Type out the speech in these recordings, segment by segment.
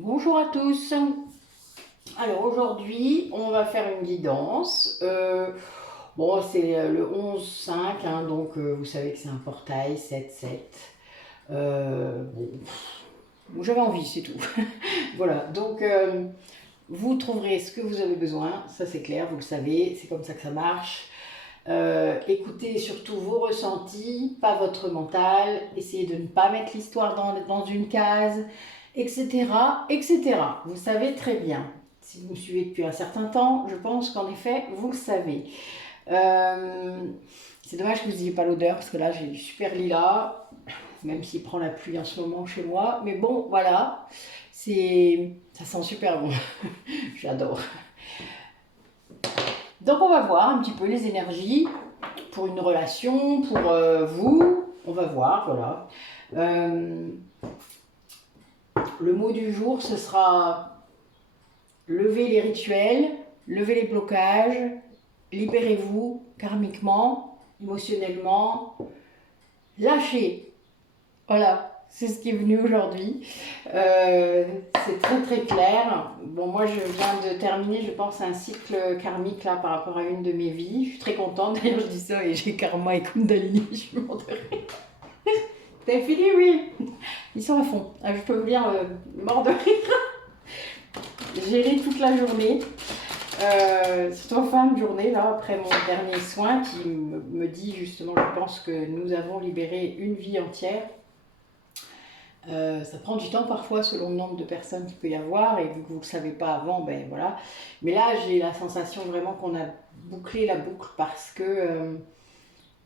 Bonjour à tous. Alors aujourd'hui, on va faire une guidance. Bon, c'est le 11-5, hein, donc vous savez que c'est un portail 7-7. Bon, j'avais envie, c'est tout. Voilà, donc vous trouverez ce que vous avez besoin, ça c'est clair, vous le savez, c'est comme ça que ça marche. Écoutez surtout vos ressentis, pas votre mental. Essayez de ne pas mettre l'histoire dans une case, etc., etc. Vous savez très bien. Si vous me suivez depuis un certain temps, je pense qu'en effet, vous le savez. Euh, c'est dommage que vous n'ayez pas l'odeur, parce que là, j'ai du super lilas, même s'il prend la pluie en ce moment chez moi. Mais bon, voilà, ça sent super bon. J'adore. Donc on va voir un petit peu les énergies pour une relation, pour vous. On va voir, voilà. Euh, le mot du jour, ce sera lever les rituels, lever les blocages, libérez-vous karmiquement, émotionnellement, lâchez. Voilà, c'est ce qui est venu aujourd'hui. C'est très très clair. Bon, moi je viens de terminer, je pense, un cycle karmique là par rapport à une de mes vies. Je suis très contente, d'ailleurs je dis ça et j'ai karma et kundalini, je suis morte de rire. T'as fini, oui. Ils sont à fond. Ah, je peux vous dire, mort de rire. Gérer toute la journée. Surtout en fin de journée, là, après mon dernier soin, qui me dit justement, je pense que nous avons libéré une vie entière. Ça prend du temps parfois selon le nombre de personnes qu'il peut y avoir, et vu que vous ne le savez pas avant, ben voilà. Mais là, j'ai la sensation vraiment qu'on a bouclé la boucle parce que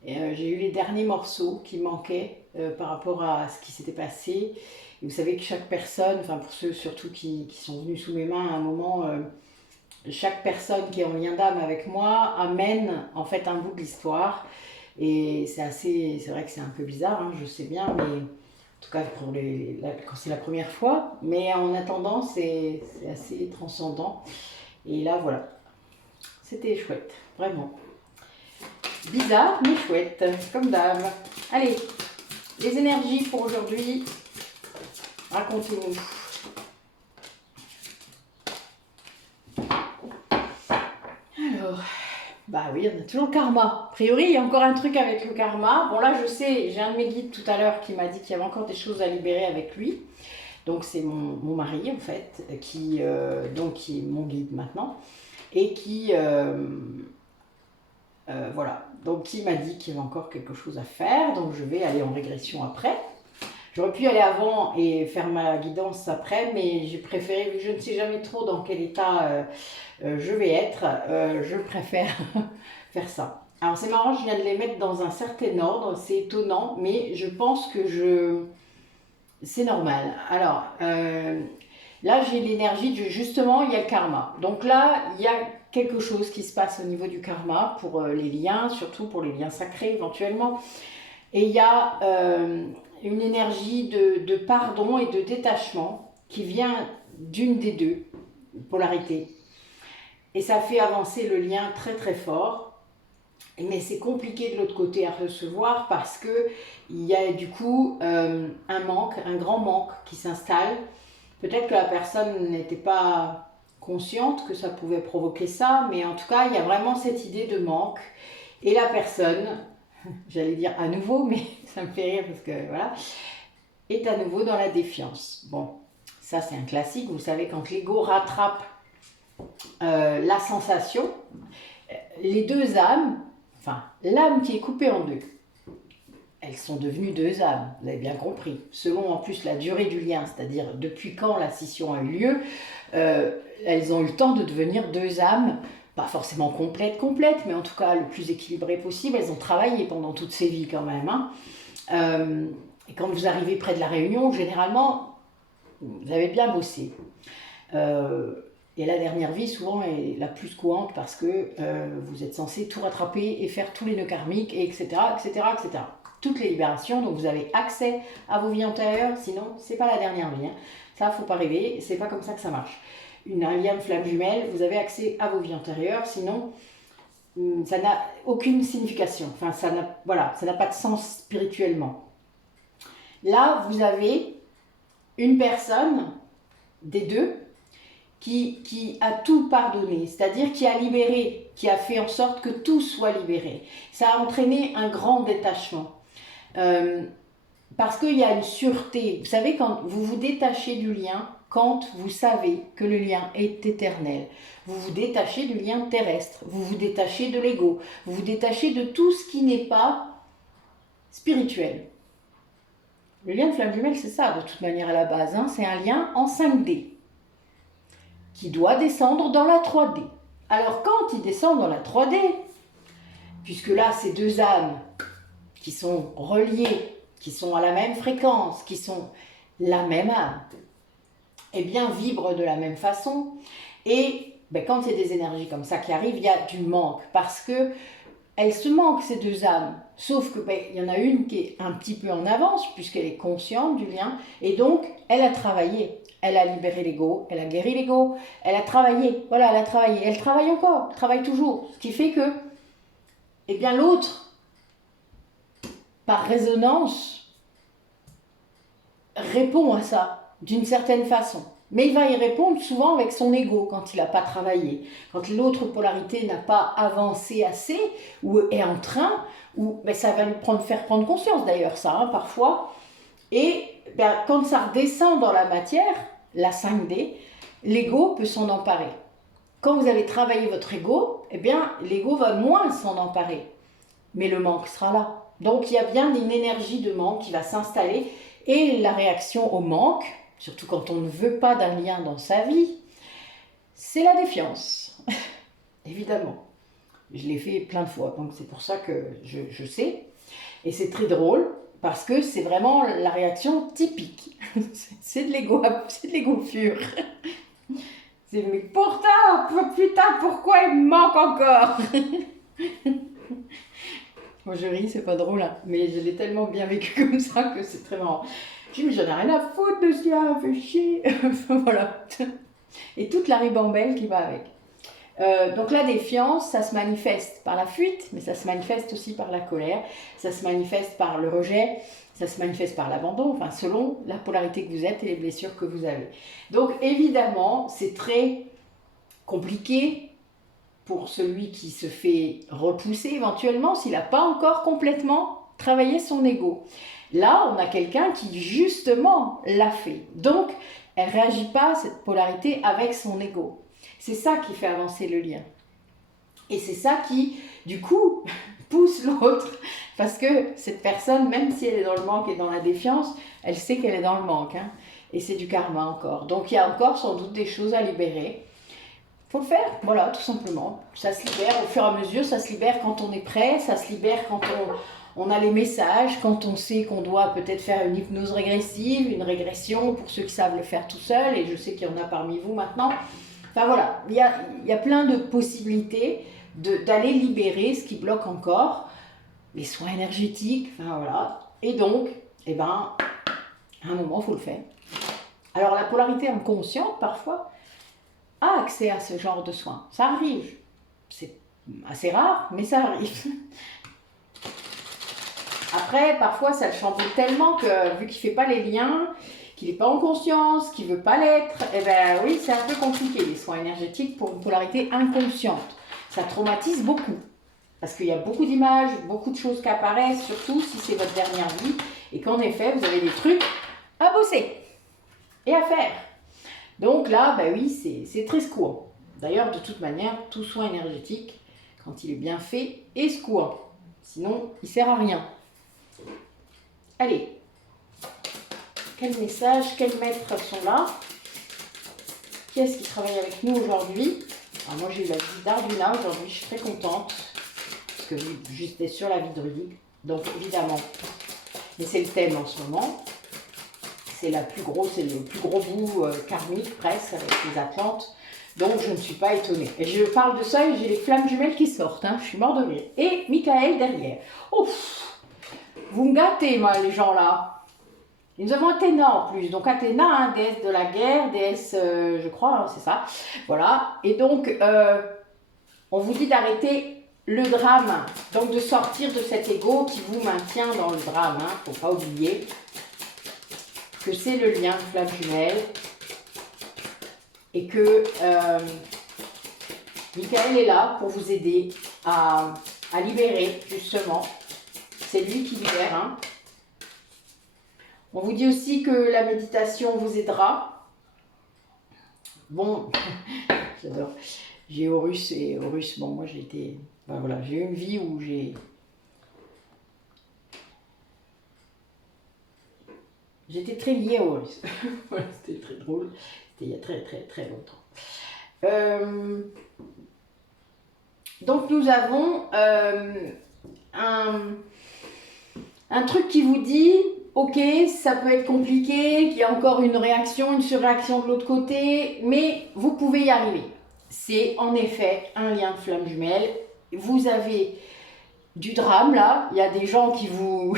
j'ai eu les derniers morceaux qui manquaient par rapport à ce qui s'était passé. Et vous savez que chaque personne, enfin pour ceux surtout qui sont venus sous mes mains à un moment, chaque personne qui est en lien d'âme avec moi amène en fait un bout de l'histoire. Et c'est vrai que c'est un peu bizarre, hein, je sais bien, mais en tout cas quand c'est la première fois. Mais en attendant, c'est assez transcendant. Et là, voilà, c'était chouette, vraiment. Bizarre, mais chouette, comme d'hab. Allez, les énergies pour aujourd'hui, racontez-nous. Alors, bah oui, on a toujours le karma. A priori, il y a encore un truc avec le karma. Bon, là, je sais, j'ai un de mes guides tout à l'heure qui m'a dit qu'il y avait encore des choses à libérer avec lui. Donc, c'est mon mari, en fait, qui est mon guide maintenant. Et voilà. Donc, qui m'a dit qu'il y avait encore quelque chose à faire. Donc, je vais aller en régression après. J'aurais pu aller avant et faire ma guidance après, mais j'ai préféré, vu que je ne sais jamais trop dans quel état je vais être, je préfère faire ça. Alors c'est marrant, je viens de les mettre dans un certain ordre, c'est étonnant, mais je pense que c'est normal. Alors, là j'ai l'énergie, justement, il y a le karma. Donc là, il y a quelque chose qui se passe au niveau du karma pour les liens, surtout pour les liens sacrés éventuellement. Et il y a une énergie de pardon et de détachement qui vient d'une des deux polarités. Et ça fait avancer le lien très très fort. Mais c'est compliqué de l'autre côté à recevoir parce qu'il y a du coup un manque, un grand manque qui s'installe. Peut-être que la personne n'était pas consciente que ça pouvait provoquer ça, mais en tout cas, il y a vraiment cette idée de manque. Et la personne, j'allais dire à nouveau, mais ça me fait rire parce que voilà, est à nouveau dans la défiance. Bon, ça c'est un classique, vous savez, quand l'ego rattrape la sensation, les deux âmes, enfin l'âme qui est coupée en deux, elles sont devenues deux âmes, vous avez bien compris. Selon en plus la durée du lien, c'est-à-dire depuis quand la scission a eu lieu, elles ont eu le temps de devenir deux âmes, pas forcément complètes, mais en tout cas le plus équilibrées possible. Elles ont travaillé pendant toutes ces vies quand même. Hein. Et quand vous arrivez près de la réunion, généralement, vous avez bien bossé. Et la dernière vie, souvent, est la plus courante parce que vous êtes censé tout rattraper et faire tous les nœuds karmiques, etc., etc., etc. Toutes les libérations, donc vous avez accès à vos vies antérieures, sinon, c'est pas la dernière vie. Hein. Ça, faut pas rêver, c'est pas comme ça que ça marche. Un lien de flamme jumelle, vous avez accès à vos vies antérieures, sinon, ça n'a aucune signification. Enfin, ça n'a pas de sens spirituellement. Là, vous avez une personne des deux qui a tout pardonné, c'est-à-dire qui a libéré, qui a fait en sorte que tout soit libéré. Ça a entraîné un grand détachement. Parce qu'il y a une sûreté. Vous savez, quand vous vous détachez du lien, quand vous savez que le lien est éternel, vous vous détachez du lien terrestre, vous vous détachez de l'ego, vous vous détachez de tout ce qui n'est pas spirituel. Le lien de flamme jumelle, c'est ça, de toute manière à la base, hein, c'est un lien en 5D qui doit descendre dans la 3D. Alors quand il descend dans la 3D, puisque là, c'est deux âmes qui sont reliées, qui sont à la même fréquence, qui sont la même âme, eh bien vibrent de la même façon. Et quand il y a des énergies comme ça qui arrivent, il y a du manque, parce que elles se manquent, ces deux âmes. Sauf que il y en a une qui est un petit peu en avance, puisqu'elle est consciente du lien, et donc elle a travaillé. Elle a libéré l'ego, elle a guéri l'ego, elle a travaillé, voilà, elle a travaillé, elle travaille encore, elle travaille toujours. Ce qui fait que, eh bien l'autre, par résonance, répond à ça, d'une certaine façon. Mais il va y répondre souvent avec son ego quand il n'a pas travaillé. Quand l'autre polarité n'a pas avancé assez, ou est en train, ou ça va lui faire prendre conscience d'ailleurs, ça, hein, parfois. Et quand ça redescend dans la matière, la 5D, l'ego peut s'en emparer. Quand vous avez travaillé votre ego, eh bien, l'ego va moins s'en emparer. Mais le manque sera là. Donc, il y a bien une énergie de manque qui va s'installer. Et la réaction au manque, surtout quand on ne veut pas d'un lien dans sa vie, c'est la défiance. Évidemment. Je l'ai fait plein de fois, donc c'est pour ça que je sais. Et c'est très drôle, parce que c'est vraiment la réaction typique. C'est de l'ego pur. C'est mais pourtant, putain, pourquoi il me manque encore? Moi je ris, c'est pas drôle, hein, mais je l'ai tellement bien vécu comme ça que c'est très marrant. Je me dis, j'en ai rien à foutre de ce gars, fait chier. Voilà. Et toute la ribambelle qui va avec. Donc la défiance, ça se manifeste par la fuite, mais ça se manifeste aussi par la colère, ça se manifeste par le rejet, ça se manifeste par l'abandon, enfin selon la polarité que vous êtes et les blessures que vous avez. Donc évidemment, c'est très compliqué pour celui qui se fait repousser éventuellement s'il n'a pas encore complètement travaillé son ego. Là, on a quelqu'un qui justement l'a fait. Donc, elle ne réagit pas à cette polarité avec son ego. C'est ça qui fait avancer le lien. Et c'est ça qui, du coup, pousse l'autre. Parce que cette personne, même si elle est dans le manque et dans la défiance, elle sait qu'elle est dans le manque. Hein. Et c'est du karma encore. Donc il y a encore sans doute des choses à libérer. Il faut le faire, voilà, tout simplement. Ça se libère au fur et à mesure, ça se libère quand on est prêt, ça se libère quand on a les messages, quand on sait qu'on doit peut-être faire une hypnose régressive, une régression pour ceux qui savent le faire tout seul, et je sais qu'il y en a parmi vous maintenant. Enfin voilà, il y a plein de possibilités d'aller libérer ce qui bloque encore, les soins énergétiques, enfin voilà. Et donc, à un moment, il faut le faire. Alors la polarité inconsciente, parfois, a accès à ce genre de soins. Ça arrive. C'est assez rare, mais ça arrive. Après, parfois, ça le chamboule tellement que, vu qu'il ne fait pas les liens, qu'il n'est pas en conscience, qu'il ne veut pas l'être, oui, c'est un peu compliqué, les soins énergétiques pour une polarité inconsciente. Ça traumatise beaucoup. Parce qu'il y a beaucoup d'images, beaucoup de choses qui apparaissent, surtout si c'est votre dernière vie, et qu'en effet, vous avez des trucs à bosser et à faire. Donc là, oui, c'est très secouant. D'ailleurs, de toute manière, tout soin énergétique, quand il est bien fait, est secouant. Sinon, il ne sert à rien. Allez, quel message, quels maîtres sont là? Qui est-ce qui travaille avec nous aujourd'hui? Alors moi, j'ai eu la visite d'Arduna aujourd'hui, je suis très contente. Parce que j'étais sur la vie druidique. Donc évidemment, mais c'est le thème en ce moment. C'est le plus gros bout karmique presque avec les Atlantes. Donc je ne suis pas étonnée. Et je parle de ça et j'ai les flammes jumelles qui sortent. Hein. Je suis mort de rire. Et Michael derrière. Ouf, vous me gâtez, moi, les gens là. Et nous avons Athéna en plus. Donc Athéna, hein, déesse de la guerre, déesse, je crois, hein, c'est ça. Voilà. Et donc, on vous dit d'arrêter le drame. Donc de sortir de cet ego qui vous maintient dans le drame. Il ne faut pas oublier que c'est le lien de flamme jumelle et que Michael est là pour vous aider à libérer, justement. C'est lui qui libère. Hein. On vous dit aussi que la méditation vous aidera. Bon, j'adore. J'ai Horus et Horus, bon, moi j'ai été... Ben voilà, j'ai eu une vie où j'étais très liée à Horus. Voilà, c'était très drôle. C'était il y a très très très longtemps. Donc nous avons un truc qui vous dit, ok, ça peut être compliqué, qu'il y a encore une réaction, une surréaction de l'autre côté, mais vous pouvez y arriver. C'est en effet un lien de flamme jumelle. Vous avez du drame là, il y a des gens qui vous...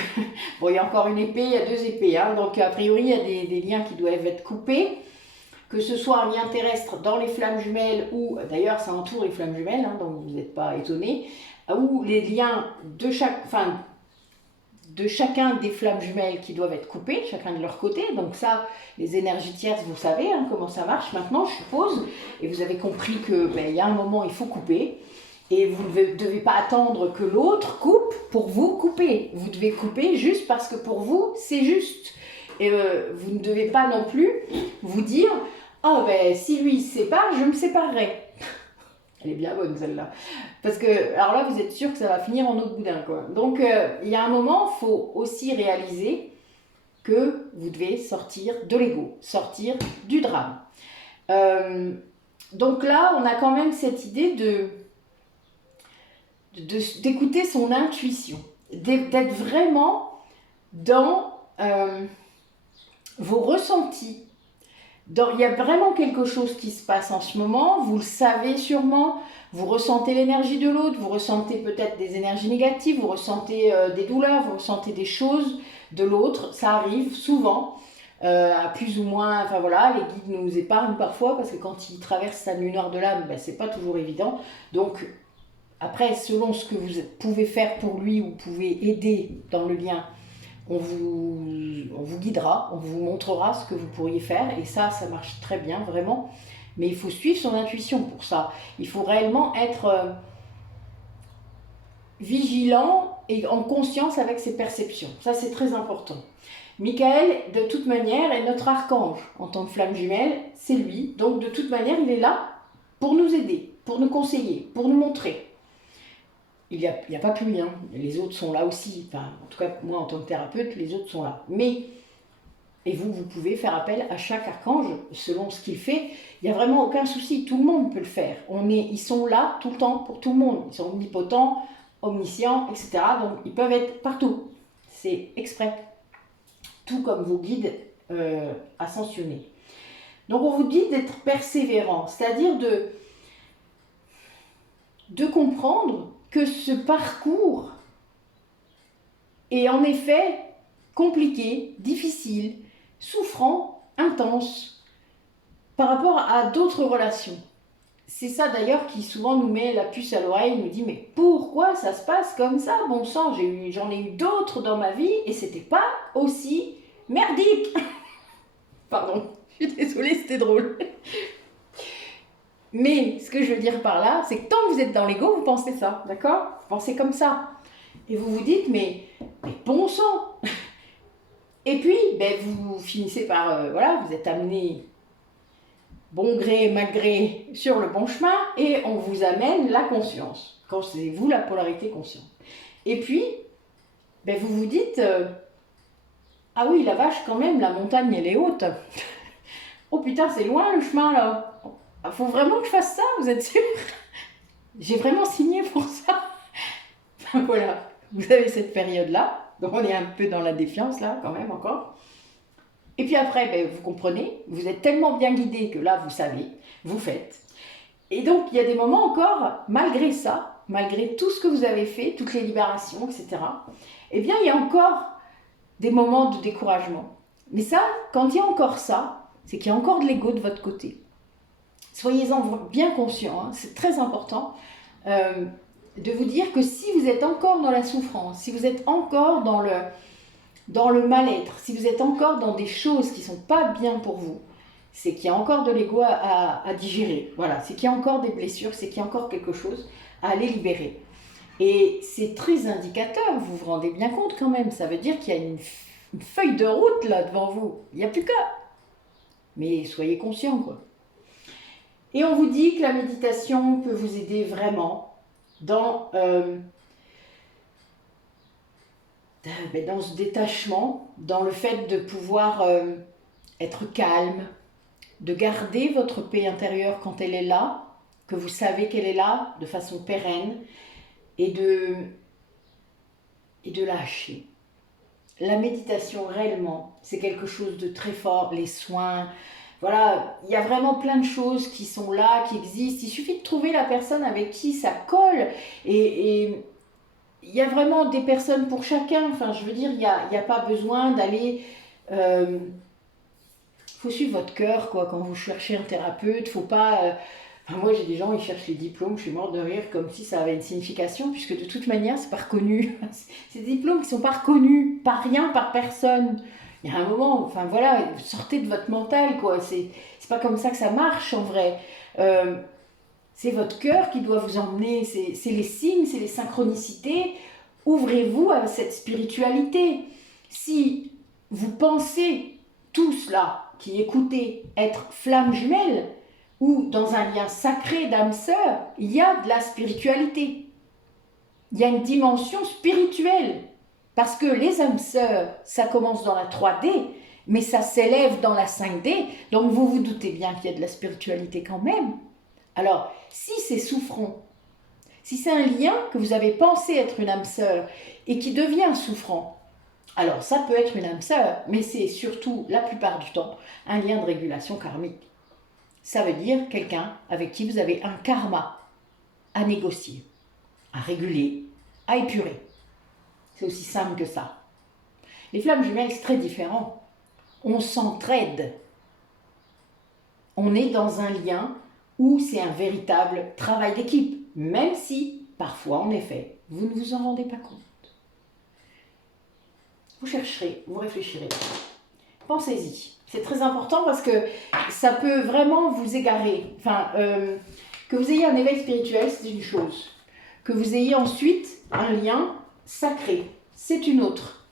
Bon, il y a encore une épée, il y a deux épées, hein, donc a priori il y a des liens qui doivent être coupés. Que ce soit un lien terrestre dans les flammes jumelles ou, d'ailleurs ça entoure les flammes jumelles, hein, donc vous n'êtes pas étonnés, ou les liens de chacun des flammes jumelles qui doivent être coupées, chacun de leur côté. Donc ça, les énergies tierces, vous savez hein, comment ça marche maintenant, je suppose, et vous avez compris que y a un moment il faut couper, et vous ne devez pas attendre que l'autre coupe pour vous couper. Vous devez couper juste parce que pour vous, c'est juste. Et vous ne devez pas non plus vous dire « Oh, si lui il se sépare, je me séparerai. » Elle est bien bonne celle-là. Parce que, alors là, vous êtes sûr que ça va finir en autre boudin, quoi. Donc, il y a un moment, il faut aussi réaliser que vous devez sortir de l'ego, sortir du drame. Donc là, on a quand même cette idée d'écouter son intuition, d'être vraiment dans vos ressentis. Il y a vraiment quelque chose qui se passe en ce moment, vous le savez sûrement, vous ressentez l'énergie de l'autre, vous ressentez peut-être des énergies négatives, vous ressentez des douleurs, vous ressentez des choses de l'autre, ça arrive souvent, à plus ou moins, enfin voilà, les guides nous épargnent parfois, parce que quand ils traversent la nuit noire de l'âme, c'est pas toujours évident, donc après, selon ce que vous pouvez faire pour lui, ou pouvez aider dans le lien, on vous guidera, on vous montrera ce que vous pourriez faire, et ça marche très bien, vraiment. Mais il faut suivre son intuition pour ça. Il faut réellement être vigilant et en conscience avec ses perceptions. Ça, c'est très important. Michael, de toute manière, est notre archange en tant que flamme jumelle, c'est lui. Donc, de toute manière, il est là pour nous aider, pour nous conseiller, pour nous montrer. Il n'y a pas que lui, hein. Les autres sont là aussi. Enfin, en tout cas, moi, en tant que thérapeute, les autres sont là. Mais, et vous pouvez faire appel à chaque archange selon ce qu'il fait. Il n'y a vraiment aucun souci. Tout le monde peut le faire. Ils sont là tout le temps pour tout le monde. Ils sont omnipotents, omniscients, etc. Donc, ils peuvent être partout. C'est exprès. Tout comme vos guides ascensionnés. Donc, on vous dit d'être persévérant. C'est-à-dire de comprendre que ce parcours est en effet compliqué, difficile, souffrant, intense par rapport à d'autres relations. C'est ça d'ailleurs qui souvent nous met la puce à l'oreille, nous dit mais pourquoi ça se passe comme ça? Bon sang, j'en ai eu d'autres dans ma vie et c'était pas aussi merdique. Pardon, je suis désolée, c'était drôle. Mais ce que je veux dire par là, c'est que tant que vous êtes dans l'ego, vous pensez ça, d'accord? Vous pensez comme ça. Et vous vous dites, mais bon sang. Et puis, vous finissez par, voilà, vous êtes amené bon gré, mal gré sur le bon chemin et on vous amène la conscience. Quand c'est vous la polarité consciente. Et puis, vous vous dites, ah oui, la vache quand même, la montagne elle est haute. Oh putain, c'est loin le chemin là. Faut vraiment que je fasse ça, vous êtes sûr? J'ai vraiment signé pour ça. Voilà, vous avez cette période-là. Donc on est un peu dans la défiance là, quand même encore. Et puis après, vous comprenez, vous êtes tellement bien guidé que là, vous savez, vous faites. Et donc, il y a des moments encore, malgré ça, malgré tout ce que vous avez fait, toutes les libérations, etc., eh bien, il y a encore des moments de découragement. Mais ça, quand il y a encore ça, c'est qu'il y a encore de l'ego de votre côté. Soyez-en bien conscients, hein, c'est très important de vous dire que si vous êtes encore dans la souffrance, si vous êtes encore dans le mal-être, si vous êtes encore dans des choses qui ne sont pas bien pour vous, c'est qu'il y a encore de l'ego à digérer. Voilà, c'est qu'il y a encore des blessures, c'est qu'il y a encore quelque chose à aller libérer. Et c'est très indicateur, vous vous rendez bien compte quand même, ça veut dire qu'il y a une feuille de route là devant vous, il n'y a plus qu'à. Mais soyez conscients quoi. Et on vous dit que la méditation peut vous aider vraiment dans ce détachement, dans le fait de pouvoir être calme, de garder votre paix intérieure quand elle est là, que vous savez qu'elle est là de façon pérenne, et de lâcher. La méditation réellement, c'est quelque chose de très fort, les soins, voilà, il y a vraiment plein de choses qui sont là, qui existent, il suffit de trouver la personne avec qui ça colle, et il y a vraiment des personnes pour chacun, enfin je veux dire, il n'y a pas besoin d'aller... faut suivre votre cœur quoi, quand vous cherchez un thérapeute, faut pas... Enfin, moi j'ai des gens, ils cherchent les diplômes, je suis morte de rire comme si ça avait une signification, puisque de toute manière c'est pas reconnu. C'est des diplômes qui sont pas reconnus, par rien, par personne. Il y a un moment, enfin voilà, sortez de votre mental quoi, c'est pas comme ça que ça marche en vrai. C'est votre cœur qui doit vous emmener, c'est les signes, c'est les synchronicités. Ouvrez-vous à cette spiritualité. Si vous pensez tous là, qui écoutez, être flammes jumelles, ou dans un lien sacré d'âme sœur, il y a de la spiritualité. Il y a une dimension spirituelle. Parce que les âmes sœurs, ça commence dans la 3D, mais ça s'élève dans la 5D, donc vous vous doutez bien qu'il y a de la spiritualité quand même. Alors, si c'est souffrant, si c'est un lien que vous avez pensé être une âme sœur et qui devient souffrant, alors ça peut être une âme sœur, mais c'est surtout, la plupart du temps, un lien de régulation karmique. Ça veut dire quelqu'un avec qui vous avez un karma à négocier, à réguler, à épurer. C'est aussi simple que ça. Les flammes jumelles, c'est très différent. On s'entraide. On est dans un lien où c'est un véritable travail d'équipe, même si, parfois, en effet, vous ne vous en rendez pas compte. Vous chercherez, vous réfléchirez. Pensez-y. C'est très important parce que ça peut vraiment vous égarer. Enfin, que vous ayez un éveil spirituel, c'est une chose. Que vous ayez ensuite un lien sacré, c'est une autre.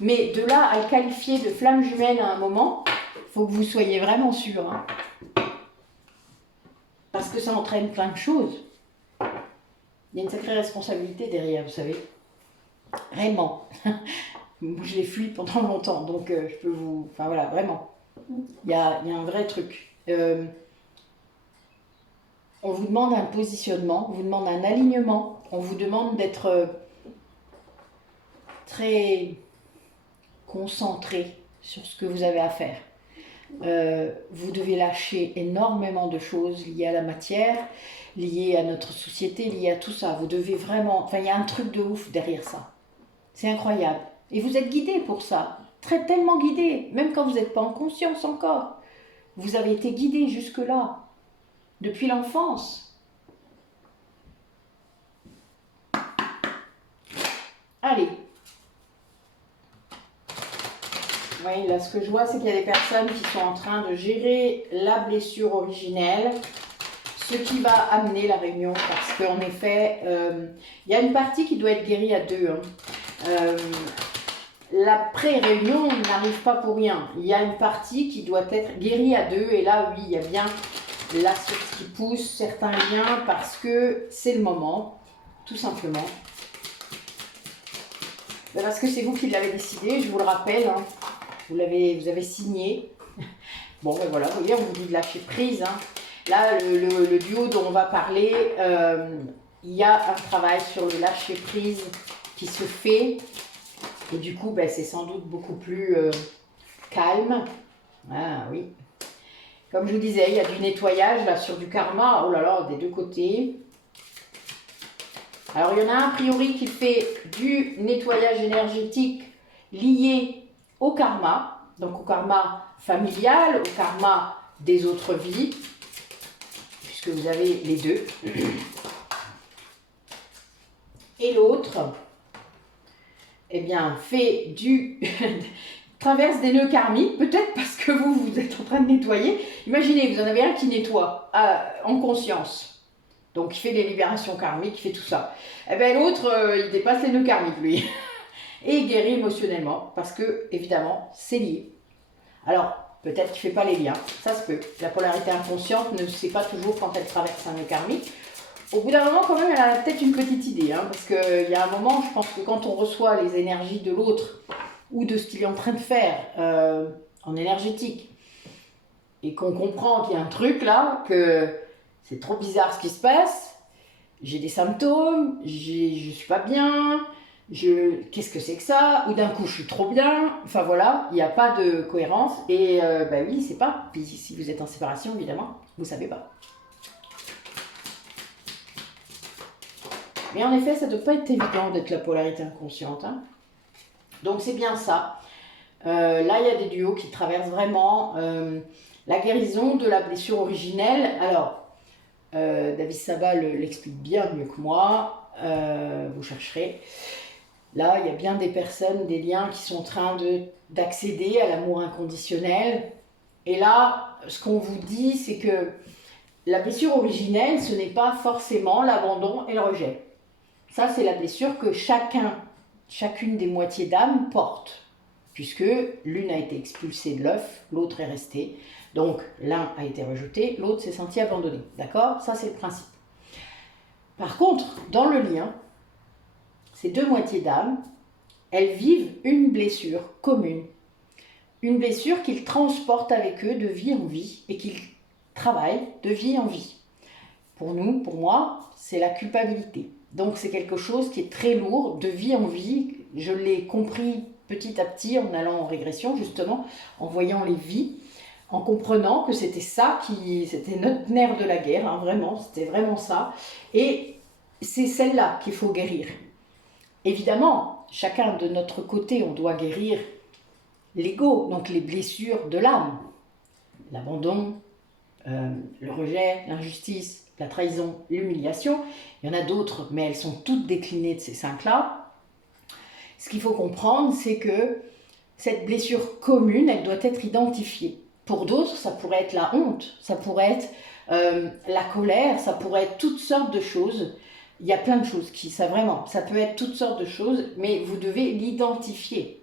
Mais de là à le qualifier de flamme jumelle à un moment, il faut que vous soyez vraiment sûr. Hein. Parce que ça entraîne plein de choses. Il y a une sacrée responsabilité derrière, vous savez. Réellement. Je l'ai fui pendant longtemps, donc je peux vous... Enfin voilà, vraiment. Il y a un vrai truc. On vous demande un positionnement, on vous demande un alignement, on vous demande d'être très concentré sur ce que vous avez à faire. Vous devez lâcher énormément de choses liées à la matière, liées à notre société, liées à tout ça. Vous devez vraiment... Enfin, il y a un truc de ouf derrière ça. C'est incroyable. Et vous êtes guidé pour ça. Tellement guidé, même quand vous n'êtes pas en conscience encore. Vous avez été guidé jusque-là, depuis l'enfance. Allez. Oui, là, ce que je vois, c'est qu'il y a des personnes qui sont en train de gérer la blessure originelle, ce qui va amener la réunion, parce qu'en effet, il y a une partie qui doit être guérie à deux. Hein. La pré-réunion n'arrive pas pour rien. Il y a une partie qui doit être guérie à deux, et là, oui, il y a bien la source qui pousse certains liens, parce que c'est le moment, tout simplement. Parce que c'est vous qui l'avez décidé, je vous le rappelle, hein. Vous avez signé. Bon, ben voilà, vous voyez, on vous dit de lâcher prise. Hein. Là, le duo dont on va parler, il y a un travail sur le lâcher prise qui se fait. Et du coup, ben, c'est sans doute beaucoup plus calme. Ah oui. Comme je vous disais, il y a du nettoyage là sur du karma. Oh là là, des deux côtés. Alors, il y en a un, a priori, qui fait du nettoyage énergétique lié au karma. Donc, au karma familial, au karma des autres vies. Puisque vous avez les deux. Et l'autre... eh bien, fait traverse des nœuds karmiques, peut-être parce que vous êtes en train de nettoyer. Imaginez, vous en avez un qui nettoie en conscience. Donc, il fait des libérations karmiques, il fait tout ça. Eh bien, l'autre, il dépasse les nœuds karmiques, lui. Et il guérit émotionnellement, parce que, évidemment, c'est lié. Alors, peut-être qu'il ne fait pas les liens, ça se peut. La polarité inconsciente ne sait pas toujours quand elle traverse un nœud karmique. Au bout d'un moment, quand même, elle a peut-être une petite idée, hein, parce qu'il y a un moment, je pense que quand on reçoit les énergies de l'autre, ou de ce qu'il est en train de faire en énergétique, et qu'on comprend qu'il y a un truc là, que c'est trop bizarre ce qui se passe, j'ai des symptômes, je suis pas bien, qu'est-ce que c'est que ça, ou d'un coup je suis trop bien, enfin voilà, il n'y a pas de cohérence, et bah oui, il sait pas, puis si vous êtes en séparation évidemment, vous savez pas. Mais en effet, ça ne doit pas être évident d'être la polarité inconsciente, hein. Donc c'est bien ça. Là, il y a des duos qui traversent vraiment la guérison de la blessure originelle. Alors, David Saba l'explique bien mieux que moi. Vous chercherez. Là, il y a bien des personnes, des liens qui sont en train d'accéder à l'amour inconditionnel. Et là, ce qu'on vous dit, c'est que la blessure originelle, ce n'est pas forcément l'abandon et le rejet. Ça, c'est la blessure que chacune des moitiés d'âme porte, puisque l'une a été expulsée de l'œuf, l'autre est restée. Donc, l'un a été rejeté, l'autre s'est senti abandonné. D'accord? Ça, c'est le principe. Par contre, dans le lien, ces deux moitiés d'âme, elles vivent une blessure commune. Une blessure qu'ils transportent avec eux de vie en vie et qu'ils travaillent de vie en vie. Pour nous, pour moi, c'est la culpabilité. Donc c'est quelque chose qui est très lourd, de vie en vie. Je l'ai compris petit à petit en allant en régression, justement, en voyant les vies, en comprenant que c'était ça c'était notre nerf de la guerre, hein, vraiment, c'était vraiment ça. Et c'est celle-là qu'il faut guérir. Évidemment, chacun de notre côté, on doit guérir l'ego, donc les blessures de l'âme, l'abandon, le rejet, l'injustice, la trahison, l'humiliation. Il y en a d'autres, mais elles sont toutes déclinées de ces 5-là. Ce qu'il faut comprendre, c'est que cette blessure commune, elle doit être identifiée. Pour d'autres, ça pourrait être la honte, ça pourrait être la colère, ça pourrait être toutes sortes de choses. Il y a plein de choses ça peut être toutes sortes de choses, mais vous devez l'identifier.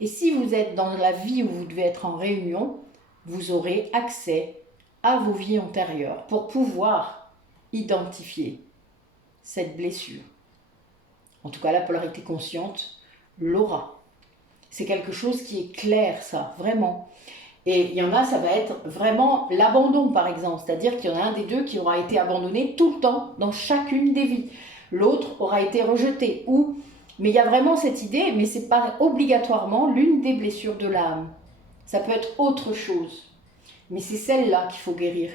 Et si vous êtes dans la vie où vous devez être en réunion, vous aurez accès à vos vies antérieures pour pouvoir identifier cette blessure. En tout cas, la polarité consciente l'aura. C'est quelque chose qui est clair, ça, vraiment. Et il y en a, ça va être vraiment l'abandon, par exemple. C'est-à-dire qu'il y en a un des deux qui aura été abandonné tout le temps, dans chacune des vies. L'autre aura été rejeté. Mais il y a vraiment cette idée, mais ce n'est pas obligatoirement l'une des blessures de l'âme. Ça peut être autre chose. Mais c'est celle-là qu'il faut guérir.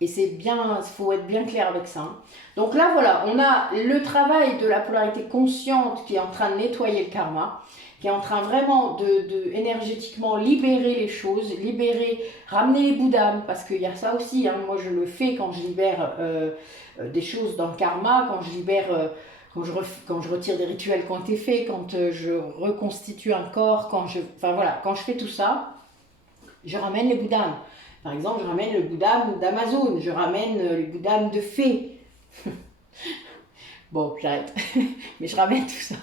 Et c'est bien, il faut être bien clair avec ça. Donc là, voilà, on a le travail de la polarité consciente qui est en train de nettoyer le karma, qui est en train vraiment de énergétiquement libérer les choses, ramener les bouts d'âme, parce qu'il y a ça aussi, hein, moi je le fais quand je libère des choses dans le karma, quand je libère, quand je retire des rituels qui ont été faits, quand je reconstitue un corps, quand je fais tout ça, je ramène les bouts d'âme. Par exemple, je ramène le bout d'âme d'Amazon, je ramène le bout d'âme de fée. Bon, j'arrête. Mais je ramène tout ça.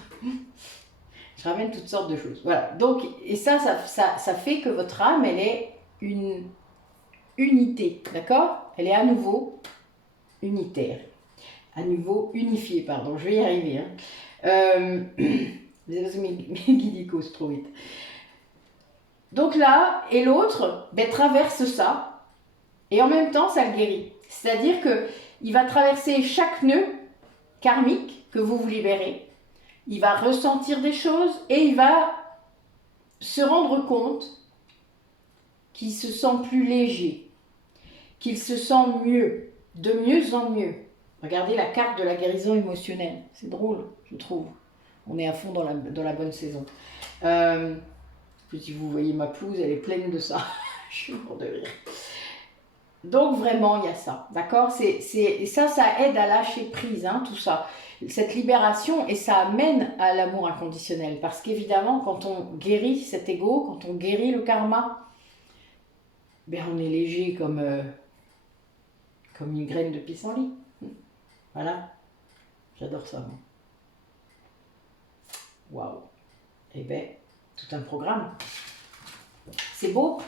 Je ramène toutes sortes de choses. Voilà. Donc, et ça fait que votre âme, elle est une unité. D'accord? Elle est à nouveau unitaire. À nouveau unifiée, pardon. Je vais y arriver. Hein. Mes guidicos trop vite. Donc là, et l'autre traverse ça, et en même temps, ça le guérit. C'est-à-dire qu'il va traverser chaque nœud karmique que vous libérez, il va ressentir des choses, et il va se rendre compte qu'il se sent plus léger, qu'il se sent mieux, de mieux en mieux. Regardez la carte de la guérison émotionnelle, c'est drôle, je trouve. On est à fond dans la bonne saison. Si vous voyez ma pelouse, elle est pleine de ça. Je suis mort de rire. Donc vraiment, il y a ça, d'accord? Et ça aide à lâcher prise, hein, tout ça. Cette libération, et ça amène à l'amour inconditionnel. Parce qu'évidemment, quand on guérit cet ego, quand on guérit le karma, ben on est léger comme une graine de pissenlit. Voilà, j'adore ça, moi. Waouh! Eh ben, tout un programme. C'est beau.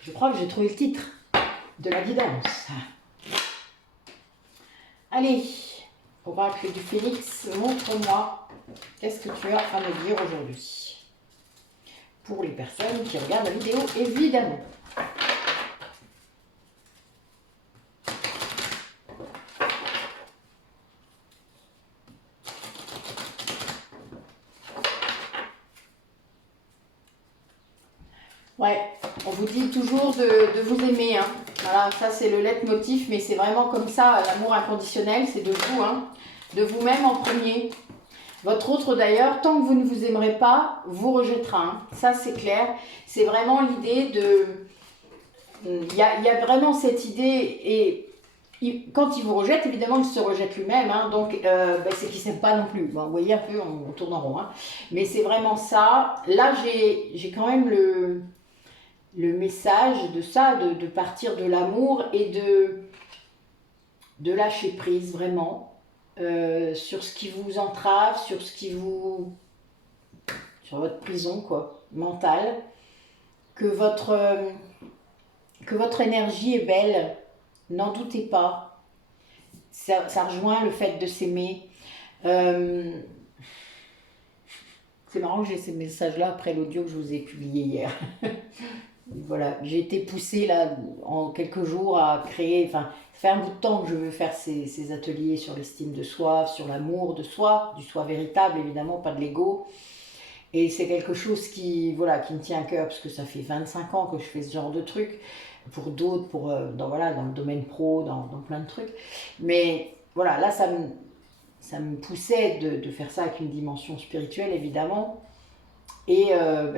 Je crois que j'ai trouvé le titre de la guidance. Allez, oracle du phénix, montre-moi qu'est-ce que tu as à me dire aujourd'hui. Pour les personnes qui regardent la vidéo, évidemment. Ouais, on vous dit toujours de vous aimer. Hein. Voilà, ça c'est le leitmotiv, mais c'est vraiment comme ça, l'amour inconditionnel, c'est de vous, hein, de vous-même en premier. Votre autre d'ailleurs, tant que vous ne vous aimerez pas, vous rejettera. Hein. Ça c'est clair, c'est vraiment l'idée de... Il y a vraiment cette idée, et quand il vous rejette, évidemment il se rejette lui-même, hein, donc c'est qu'il ne s'aime pas non plus. Bon, vous voyez un peu, on tourne en rond. Hein. Mais c'est vraiment ça. Là j'ai quand même le message de ça, de partir de l'amour et de lâcher prise vraiment sur ce qui vous entrave, sur votre prison quoi, mentale, que votre énergie est belle, n'en doutez pas, ça rejoint le fait de s'aimer. C'est marrant que j'ai ces messages-là après l'audio que je vous ai publié hier. Voilà, j'ai été poussée là en quelques jours à créer, enfin, ça fait un bout de temps que je veux faire ces ateliers sur l'estime de soi, sur l'amour de soi, du soi véritable évidemment, pas de l'ego. Et c'est quelque chose qui me tient à cœur parce que ça fait 25 ans que je fais ce genre de trucs, pour d'autres, dans le domaine pro, dans plein de trucs. Mais voilà, là ça me poussait de faire ça avec une dimension spirituelle évidemment. Et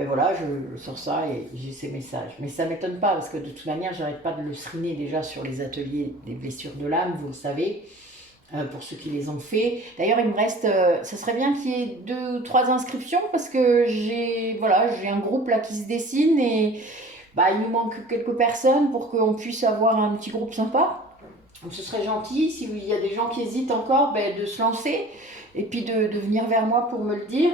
voilà, je sors ça et j'ai ces messages. Mais ça ne m'étonne pas parce que de toute manière, j'arrête pas de le seriner déjà sur les ateliers des blessures de l'âme, vous le savez, pour ceux qui les ont fait. D'ailleurs, il me reste, ça serait bien qu'il y ait 2 ou 3 inscriptions parce que j'ai un groupe là qui se dessine et il nous manque quelques personnes pour qu'on puisse avoir un petit groupe sympa. Donc ce serait gentil, s'il y a des gens qui hésitent encore, de se lancer et puis de venir vers moi pour me le dire.